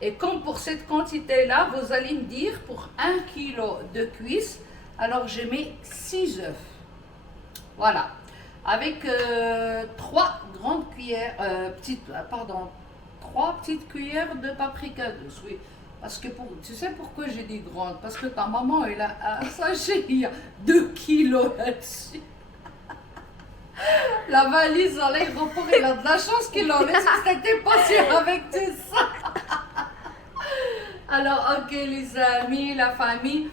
Et comme pour cette quantité-là, vous allez me dire, pour 1 kg de cuisse, alors je mets 6 œufs. Voilà. Avec 3 grandes cuillères, 3 petites cuillères de paprika douce, oui. Parce que tu sais pourquoi j'ai dit grande? Parce que ta maman, elle a un sachet, il y a 2 kilos là-dessus. La valise à l'aéroport, elle a de la chance qu'il en laisse, parce que t'étais passé avec tout ça. Alors, ok les amis, la famille,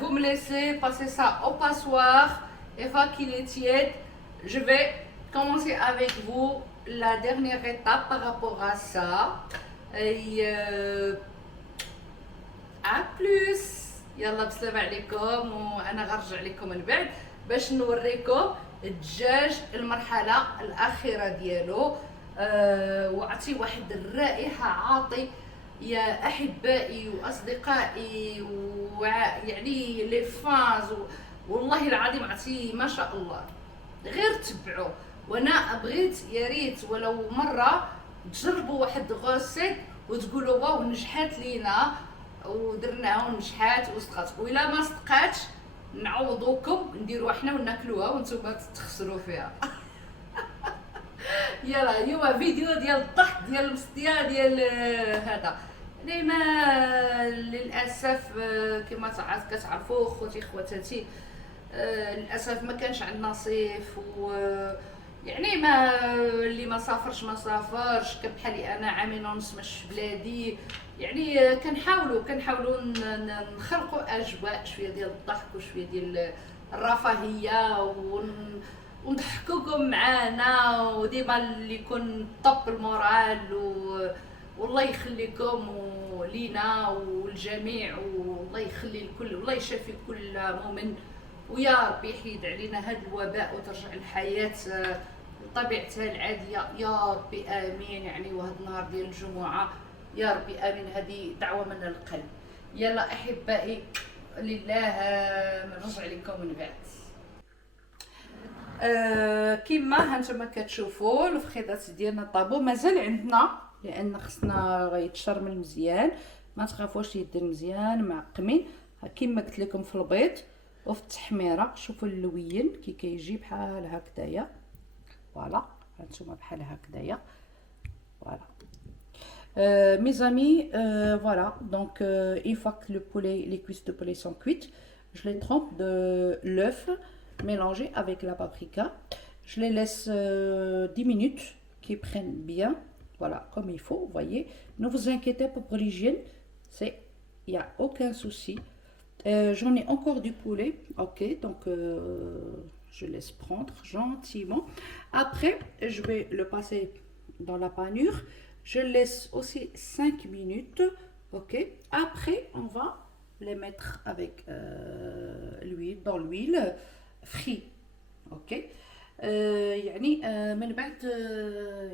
vous me laissez passer ça au passoire. Et fois qu'il est tiède, je vais commencer avec vous la dernière étape par rapport à ça. Et à plus. يلا بسلام عليكم وانا غنرجع لكم من بعد باش نوريكم الدجاج المرحله الاخيره ديالو. وعطي واحد الرائحه عاطي يا احبائي واصدقائي ويعني لي فانز والله العظيم عطي ما شاء الله. غير تبعوا، وانا بغيت يا ريت ولو مره تجربوا واحد غوسيت وتقولوا واو نجحت لينا ودرناها ونجحات وصدقات، وإلا ما صدقاتش نعوضوكم نديروها حنا وناكلوها وانتم تخسروا فيها. يلا اليوم فيديو ديال الضحك ديال المصديه ديال هذا اللي ما للاسف كما كتعرفوا خوتي خواتاتي، للاسف ما كانش عندنا صيف، و يعني ما اللي ما سافرش ما سافرش، كان بحالي انا عامين ونص مش بلادي. يعني كنحاولوا نخلقوا اجواء شويه ديال الضحك وشويه ديال الرفاهيه ونضحكوكم معانا، وديما اللي يكون طب المورال والله يخليكم ولينا والجميع، والله يخلي الكل، والله يشافي كل مؤمن، ويا ربي يحيد علينا هذا الوباء وترجع الحياه لطبيعتها العاديه يا ربي امين. يعني وهذا النهار ديال الجمعه يا ربي امين، هذه دعوه من القلب. يلا احبائي لله نرجع لكم من بعد. كيما هانتوما كتشوفوا الفخيضات ديالنا طابو مازال عندنا، لان خصنا يتشرمل مزيان، ما تخافوش يدير مزيان معقمين كيما قلت لكم في البيض وفي التحميره. شوفوا اللوين كي كيجي بحال هكذايا، فوالا هانتوما بحال هكذايا، فوالا. Mes amis, voilà, donc une fois que les cuisses de poulet sont cuites, je les trempe de l'œuf mélangé avec la paprika. Je les laisse 10 minutes qu'ils prennent bien, voilà, comme il faut, vous voyez. Ne vous inquiétez pas pour l'hygiène, il n'y a aucun souci. J'en ai encore du poulet, ok, donc je laisse prendre gentiment. Après, je vais le passer dans la panure. Je laisse aussi 5 minutes, ok. Après, on va les mettre avec l'huile, dans l'huile frite, ok. يعني من بعد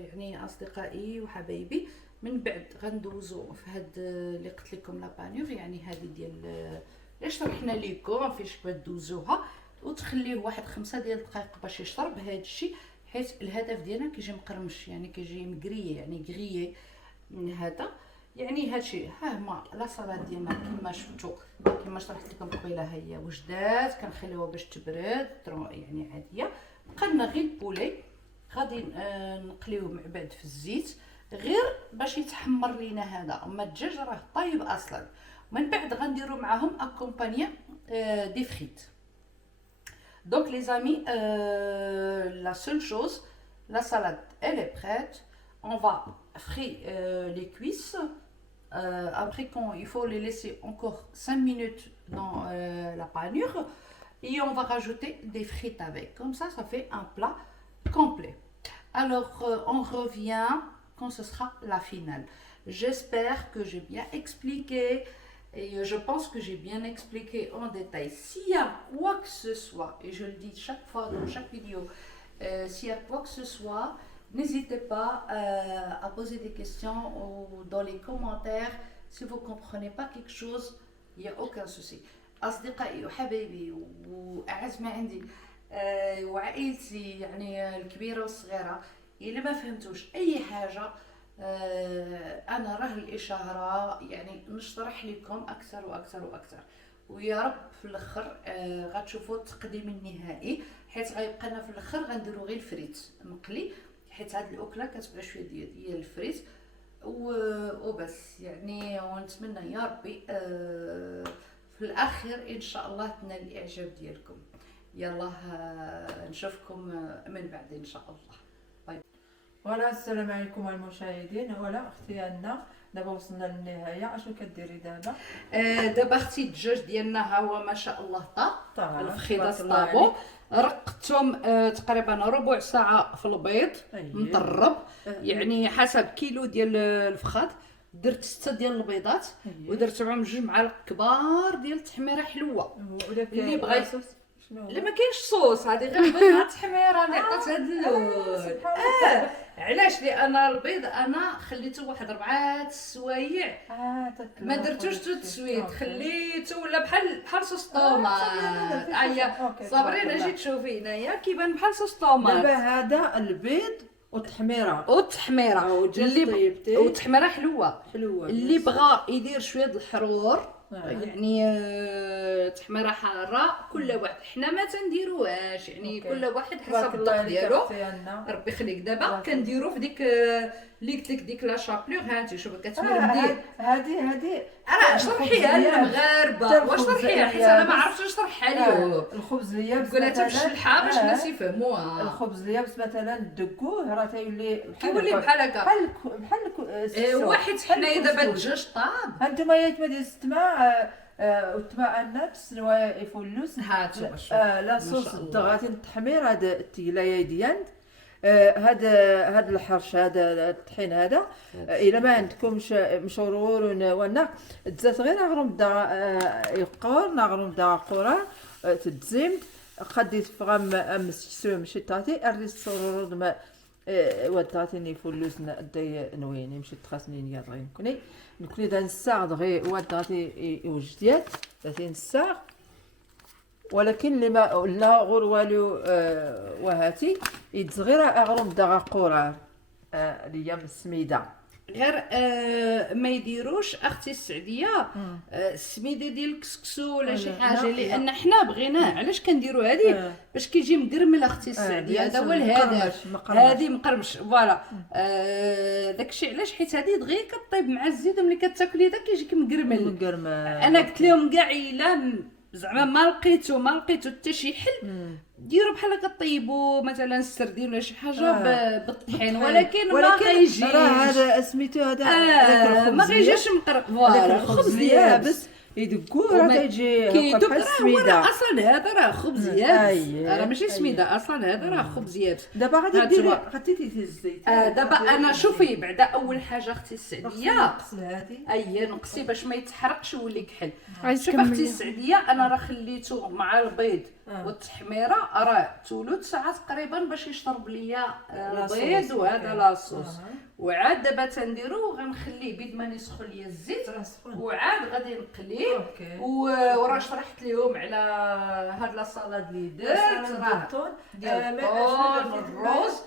يعني اصدقائي وحبايبي، من بعد غندوزو في هاد اللي قلت لكم لا بانور، يعني هذه ديال اللي شرحنا لكم فاش دوزوها. وتخليه واحد 5 ديال الدقائق باش يشرب هذا الشيء، حيت الهدف ديالنا كيجي مقرمش، يعني كيجي مقريه، يعني غريي من هذا. يعني هادشي ها هما لا صالاد ديالنا كما شفتوا، كما شرحت لكم قبيله، هي وجدات كنخليوها باش تبرد يعني عاديه. بقى لنا غير البولي غادي نقليوه مع بعد في الزيت غير باش يتحمر لينا هذا. اما الدجاج راه طايب اصلا. من بعد غنديروا معاهم اكومبانيا دي فريت. Donc les amis, la seule chose, la salade elle est prête. On va frire les cuisses. Après quand il faut les laisser encore 5 minutes dans la panure et on va rajouter des frites avec. Comme ça fait un plat complet. Alors on revient quand ce sera la finale. J'espère que j'ai bien expliqué. Et je pense que j'ai bien expliqué en détail. S'il y a quoi que ce soit, et je le dis chaque fois dans chaque vidéo, s'il y a quoi que ce soit, n'hésitez pas à poser des questions ou dans les commentaires. Si vous ne comprenez pas quelque chose, il n'y a aucun souci. أصدقائي وحبايبي وأعز ما عندي وعائلتي يعني الكبيرة والصغيرة، إلا ما فهمتوش أي حاجة انا راه الاشاره يعني نشرح لكم اكثر واكثر واكثر. ويا رب في الاخر غتشوفوا التقديم النهائي، حيت غيبقى لنا في الاخر غنديروا غير الفريت مقلي، حيت هاد الاكله كتبقى شويه ديال الفريت وبس يعني. ونتمنى يا ربي في الاخر ان شاء الله تنال الاعجاب ديالكم. يلا نشوفكم من بعد ان شاء الله. فوالا السلام عليكم المشاهدين. فوالا اختي أنا دابا وصلنا للنهايه. اشنو كديري دابا؟ دابا اختي الدجاج ديالنا ها هو ما شاء الله طاب الفخيده تبارك الله طابو. رقدتهم تقريبا ربع ساعه في البيض مطرب، يعني حسب كيلو ديال الفخاد درت 6 ديال البيضات ودرت معهم 2 معالق كبار ديال التحميره حلوه. اللي بغى لا ما كاينش صوص، هذه غير بيضات تحميره اللي عطات هذا اللون. علاش؟ لان البيض انا خليته واحد 4 سوايع، ما درتوش توت سويت، خليته ولا بحال صوص طوماط. هيا صابرين اجي تشوفي هنايا كيبان بحال صوص طوماط. دابا هذا البيض والتحميره اللي والتحميره حلوه. اللي بغى يدير شويه د الحرور يعني تحميره حاره، كل واحد حنا ما تنديروهاش، يعني كل واحد حسب الذوق ديالو. ربي يخليك. دابا كنديرو في ديك اللي قلت لك ديك لا شابلور. ها انت شوفي كتمر مدير. هذه راه شرحيها للمغاربه، واش شرحيها حيت انا ما عرفتش نشرحها لهم. الخبز اليابس قولها بالشلحه باش الناس يفهموها. الخبز اليابس مثلا دقوه راه تيولي بحال هكا بحال واحد حنايا دابا الدجاج طاب. هانتوما يا تما ديال التماع والتماع النفس نوايا يفلوس هاتو لا صوص الدغاتي التحمير هذا التيلايه ديال هذا الحرش هذا الطحين هذا. الا ما عندكمش مشرور ونا تزات غير غرم دا يقور نغرم دا قرا تتزيمد قديت فغم امس مشي طاتي اريس سرور ما وداتني فلوس داي نويني مشي تخاسني يا غير نكوني دا نساع دغي وداتي وجديات داتي نساع، ولكن اللي ما لا غور والو وهاتي يتزغير اغرم دا قرا الايام السميده غير ما يديروش اختي السعديه السميده ديال الكسكسو ولا شي حاجه، لان حنا بغيناه. علاش كنديروا هذه؟ باش كيجي مقرمل اختي السعديه، هذا هو الهدف. هذه مقرمش فوالا. داكشي علاش؟ حيت هذه دغيا كطيب مع الزيت وملي كتاكلي داك كيجيك مقرمل. انا قلت لهم كاع الا زعما ما لقيتو حتى شي حل ديروا بحال هكا طيبوا مثلا السردين ولا شي حاجه بالطحين، ولكن ما غيجيش. راه هذا سميتو هذا ما غيجيش مقرب. فوالا الخبز اليابس يدقوه راه كيجي كيدق. راه اصلا هذا راه خبز يابس، راه ماشي سميده اصلا، هذا راه خبز يابس. دابا غادي ديري غتيتي الزيت. دابا انا شوفي بعدا اول حاجه اختي السعديه نقصي هذه نقصي باش ما يتحرقش ويولي كحل. شوفي اختي السعديه انا راه خليته مع البيض والتحميره راه 3 ساعات تقريبا باش يشرب ليا البيض وهذا لاصوص. وعاد دابا تنديرو غنخليه بيد ما يسخن ليا الزيت، وعاد غادي نقليه اوكي وراه شرحت لهم على هاد لا صالاد اللي درت راه ديال الطون الروز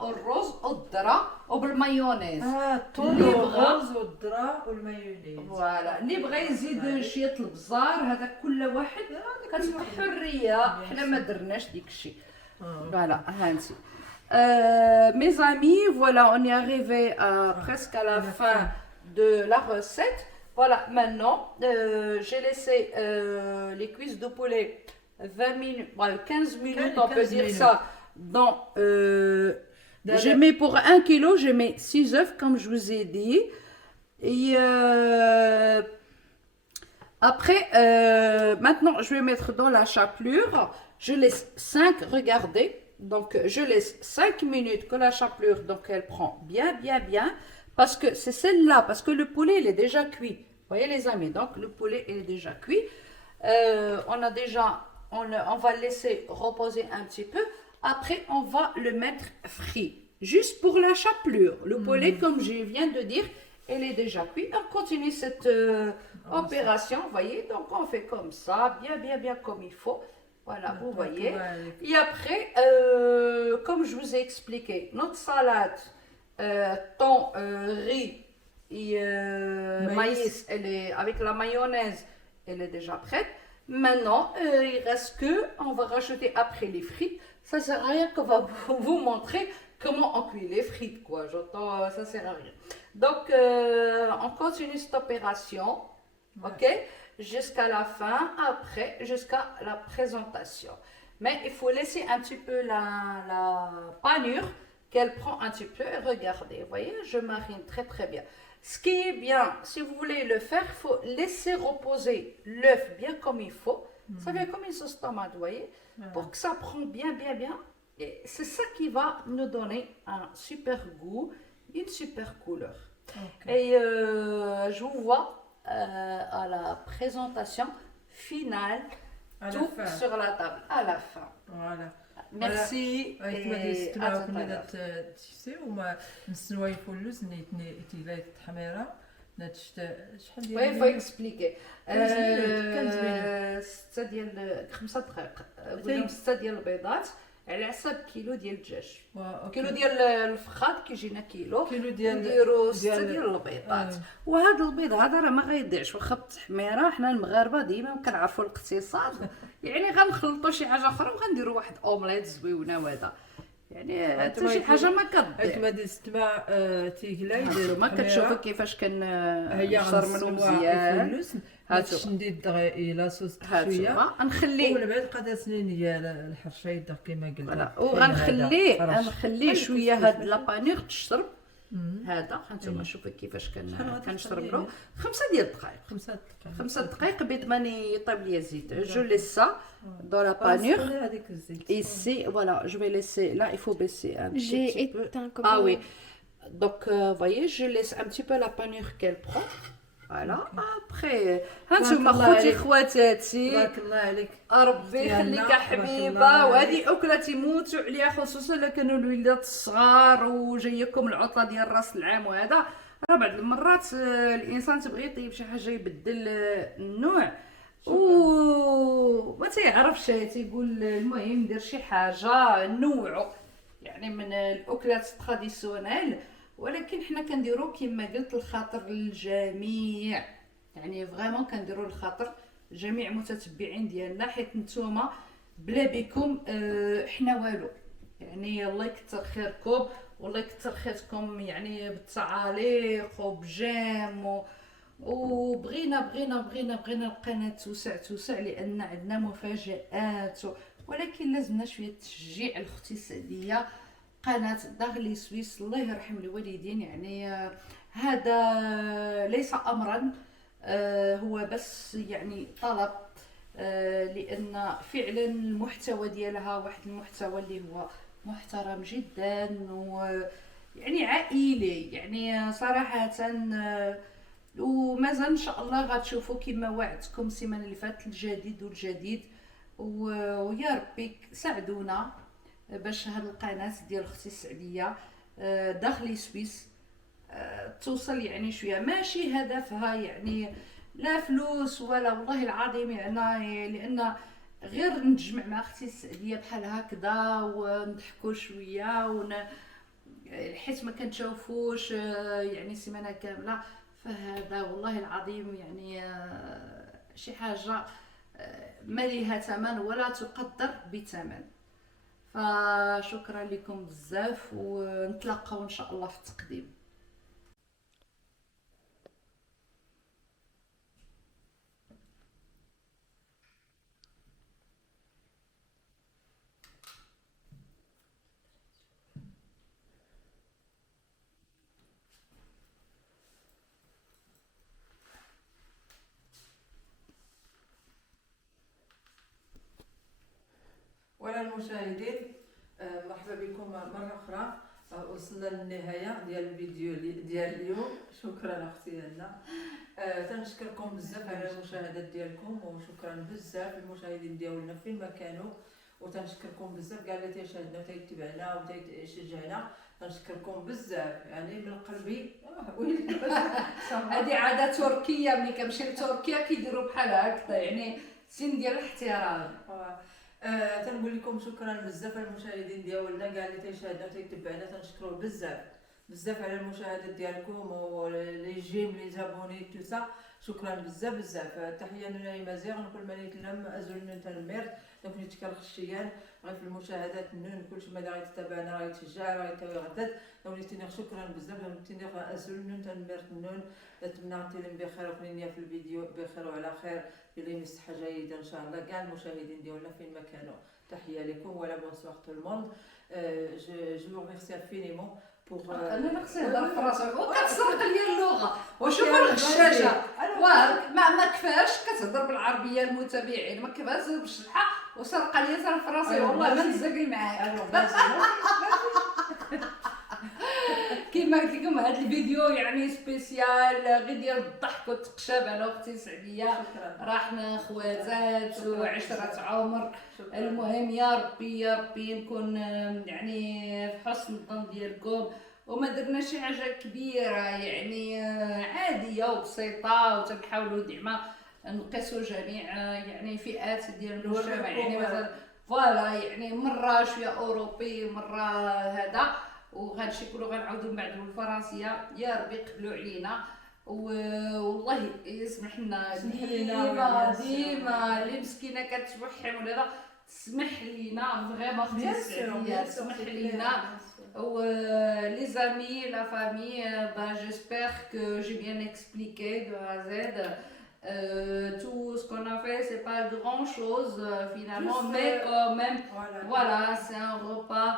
الروز والذره وبالمايونيز الطون اللي بغى- والرز والذره والمايونيز فوالا اللي بغى يزيد شويه البزار هذا كل واحد كتبقى حريه حنا ما درناش ديك الشيء فوالا هانتي mes amis, voilà, on est arrivé presque à la fin de la recette. Voilà, maintenant, j'ai laissé les cuisses de poulet 20 minutes, 15 minutes, on peut 15 dire minutes. ça, dans... je mets pour 1 kilo, je mets 6 œufs, comme je vous ai dit. Et après, maintenant, je vais mettre dans la chapelure. Je laisse 5, regardez. Donc, je laisse 5 minutes que la chapelure, donc elle prend bien. Parce que c'est celle-là, parce que le poulet, il est déjà cuit. Vous voyez les amis, donc le poulet, il est déjà cuit. On va le laisser reposer un petit peu. Après, on va le mettre frit. Juste pour la chapelure. Le poulet, comme je viens de dire, il est déjà cuit. On continue cette opération, vous voyez. Donc, on fait comme ça, bien comme il faut. Voilà, vous voyez. Et après, comme je vous ai expliqué, notre salade, thon, riz et maïs, elle est, avec la mayonnaise, elle est déjà prête. Maintenant, il reste que, on va rajouter après les frites. Ça sert à rien qu'on va vous montrer comment on cuit les frites, quoi. J'entends, ça sert à rien. Donc, on continue cette opération, ok? Jusqu'à la fin, après, jusqu'à la présentation. Mais il faut laisser un petit peu la panure, qu'elle prend un petit peu. Et regardez, vous voyez, je marine très bien. Ce qui est bien, si vous voulez le faire, il faut laisser reposer l'œuf bien comme il faut. Ça vient comme une sauce tomate, vous voyez, pour que ça prenne bien. Et c'est ça qui va nous donner un super goût, une super couleur. Et je vous vois à la présentation finale, tout sur la table, à la fin. Voilà. Merci. et à tout à l'heure. وما نسنوا يفلوس نيت حميره نتشتا شحال ديال Oui, il faut expliquer. 15 6 ديال 5 دقائق. قلنا 6 ديال البيضات على حسب كيلو ديال الدجاج. كيلو ديال الفخاد كيجينا كيلو نديرو 6 ديال البيضات. وهذا البيض هذا راه ما غيضيعش واخا بالتحميره. حنا المغاربه ديما كنعرفوا الاقتصاد، يعني غنخلطوا شي حاجه اخرى وغنديروا واحد اومليت زويونه وهذا، يعني حتى شي حاجه ما كتضيع. كما دزت مع تيغلا يديروا ما كتشوفوا كيفاش كنشر منهم مزيان. هادشي شنديد دغيا لاصوص شويه غنخليه ومن بعد قدا سنين ديال الحرشه يدق كما قلنا وغنخليه شويه هاد لابانيغ تشرب. هذا هانتوما شوفوا كيفاش كنشرب له 5 ديال الدقائق. 5 دقائق بيد ماني يطيب ليا الزيت. جو ليس ça dans la panure. Ici, voilà, je vais laisser. Là, il faut baisser un petit peu. J'ai éteint comme Ah oui. Donc, vous voyez, je laisse un petit peu la panure qu'elle prend. Voilà. Après, هانتوما خوتي خواتاتي بارك الله عليك ربي يخليك حبيبه. وهذه اكله تيموتوا عليها خصوصا الا كانوا الوليدات الصغار وجايكم العطله ديال راس العام. وهذا راه بعض المرات الانسان تبغي يطيب شي حاجه يبدل النوع وما تيعرفش تيقول المهم ندير شي حاجه نوعو يعني من الاكلات التراديسيونيل. ولكن حنا كنديرو كما قلت الخاطر الجميع، يعني فريمون كنديرو الخاطر جميع متتبعين ديالنا، حيت نتوما بلا بكم حنا والو. يعني الله يكثر خيركم والله يكثر خيركم يعني بالتعاليق وبجام وبغينا القناه توسع لان عندنا مفاجآت. ولكن لازمنا شويه تشجيع الاختي سعديه قناه داغلي سويس الله يرحم الوالدين. يعني هذا ليس امرا، هو بس يعني طلب، لان فعلا المحتوى ديالها واحد المحتوى اللي هو محترم جدا ويعني عائلي يعني صراحه. ومازال ان شاء الله غتشوفوا كما وعدتكم السيمانه اللي فاتت الجديد ويا ربي ساعدونا باش هاد القناه ديال اختي السعديه داخلي سويس توصل يعني شويه، ماشي هدفها يعني لا فلوس ولا والله العظيم يعني، لان غير نتجمع مع اختي السعديه بحال هكذا ونضحكوا شويه حيت ما كنتشوفوش يعني سيمانه كامله، فهذا والله العظيم يعني شي حاجه ما ليها ثمن ولا تقدر بثمن. فشكرا لكم بزاف، ونتلاقاو ان شاء الله في التقديم. ولا المشاهدين، مرحبا بكم مرة أخرى. وصلنا للنهاية ديال الفيديو ديال اليوم. شكرا أختي هنا. تنشكركم بزاف على المشاهدات ديالكم، وشكرا بزاف للمشاهدين ديالنا فين ما كانوا، وتنشكركم بزاف كاع اللي تيشاهدنا وتيتبعنا وتيشجعنا. تنشكركم بزاف يعني من قلبي. هذه عاده تركيه، ملي كنمشي لتركيا كيديروا بحال هكذا، يعني سين ديال الاحترام. تنقول لكم شكرا بزاف المشاهدين ديالنا كاع اللي تيشاهدنا وتيتبعنا. تنشكروا بزاف على المشاهدات ديالكم ولي جيم لي زابوني تو سا. شكرا بزاف. تحيه لنا مزيغ نقول ماني تلم ازول نتا الميرت نكون نتكر خشيان غير في المشاهدات نون كلشي ما داعي تتابعنا راه يتشجع راه يتوي غدات. نوليتيني شكرا بزاف نوليتيني ازول نتا الميرت نون. نتمنى نتيلم بخير وكوني في الفيديو بخير وعلى خير اللي مصحه جيده ان شاء الله كاع المشاهدين ديالنا فين ما كانوا. تحيه لكم ولا بونسوار تو الموند. جو vous remercie infiniment pour انا نقصد نهضر فرنسا وكتسرق لي اللغه. وشوف الغشاشه ما كفاش كتهضر بالعربيه المتابعين، ما كفاش بالشطحه وسرق لي حتى الفرنسي. والله ما نزقي معاك. كيما قلت لكم هذا الفيديو يعني سبيسيال غير ديال الضحك والتقشاب على اختي سعديه. راحنا خواتات وعشره عمر. المهم يا ربي نكون يعني في حسن الظن ديالكم، وما درنا شي حاجه كبيره يعني عاديه وبسيطه، وتنحاولوا ديما نقيسوا جميع يعني فئات ديال المجتمع. يعني مثلا فوالا يعني مره شويه اوروبي مره هذا، وهادشي كله غنعاودو من بعد بالفرنسيه. يا ربي يقبلوا علينا والله يسمح لنا ديما اللي مسكينه كتوحم ولا هذا تسمح لينا فريمون اختي السعديه تسمح لينا. و لي زامي لا فامي j'espère que j'ai bien expliqué de A à Z. Tout ce qu'on a fait c'est pas grand chose finalement, mais quand même voilà c'est un repas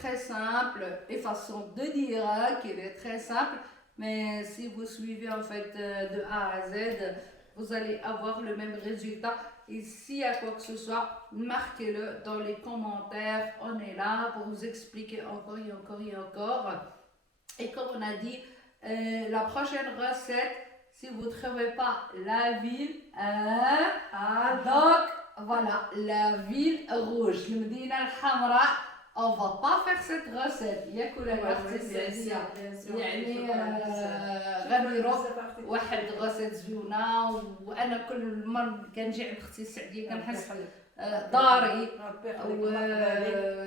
très simple et façon de dire qu'il est très simple, mais si vous suivez en fait de A à Z, vous allez avoir le même résultat. Et s'il y a quoi que ce soit, marquez-le dans les commentaires. On est là pour vous expliquer encore et encore. Et comme on a dit, la prochaine recette, si vous ne trouvez pas la ville, donc voilà, la ville rouge, le Medina al-Hamra. On va pas faire cette recette. ياك ولا لا اختي السعديه؟ يعني غنديروا واحد غوسيت زوينه. وانا كل مره كنجي عند اختي السعديه كنحس داري،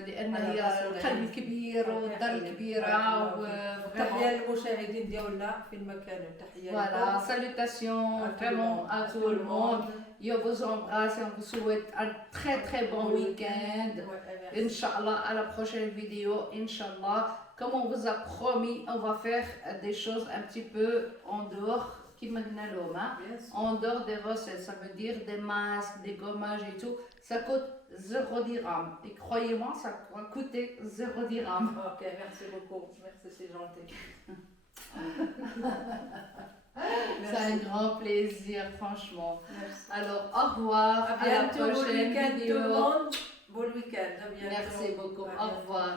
لان هي القلب الكبير والدار الكبيره. تحيه للمشاهدين ديالنا فين ما كانوا. تحيه لكم. Voilà, salutations vraiment à tout le monde. Je vous embrasse et on vous souhaite un très bon week-end. Inch'Allah, à la prochaine vidéo, Inch'Allah. Comme on vous a promis, on va faire des choses un petit peu en dehors, en dehors des recettes. Ça veut dire des masques, des gommages et tout. Ça coûte 0 dirham. Et croyez-moi, ça va coûter 0 dirham. Ok, merci beaucoup. Merci, c'est gentil. C'est un grand plaisir, franchement. Merci. Alors, au revoir. À la prochaine vidéo. Bon week-end. Merci beaucoup. Au revoir.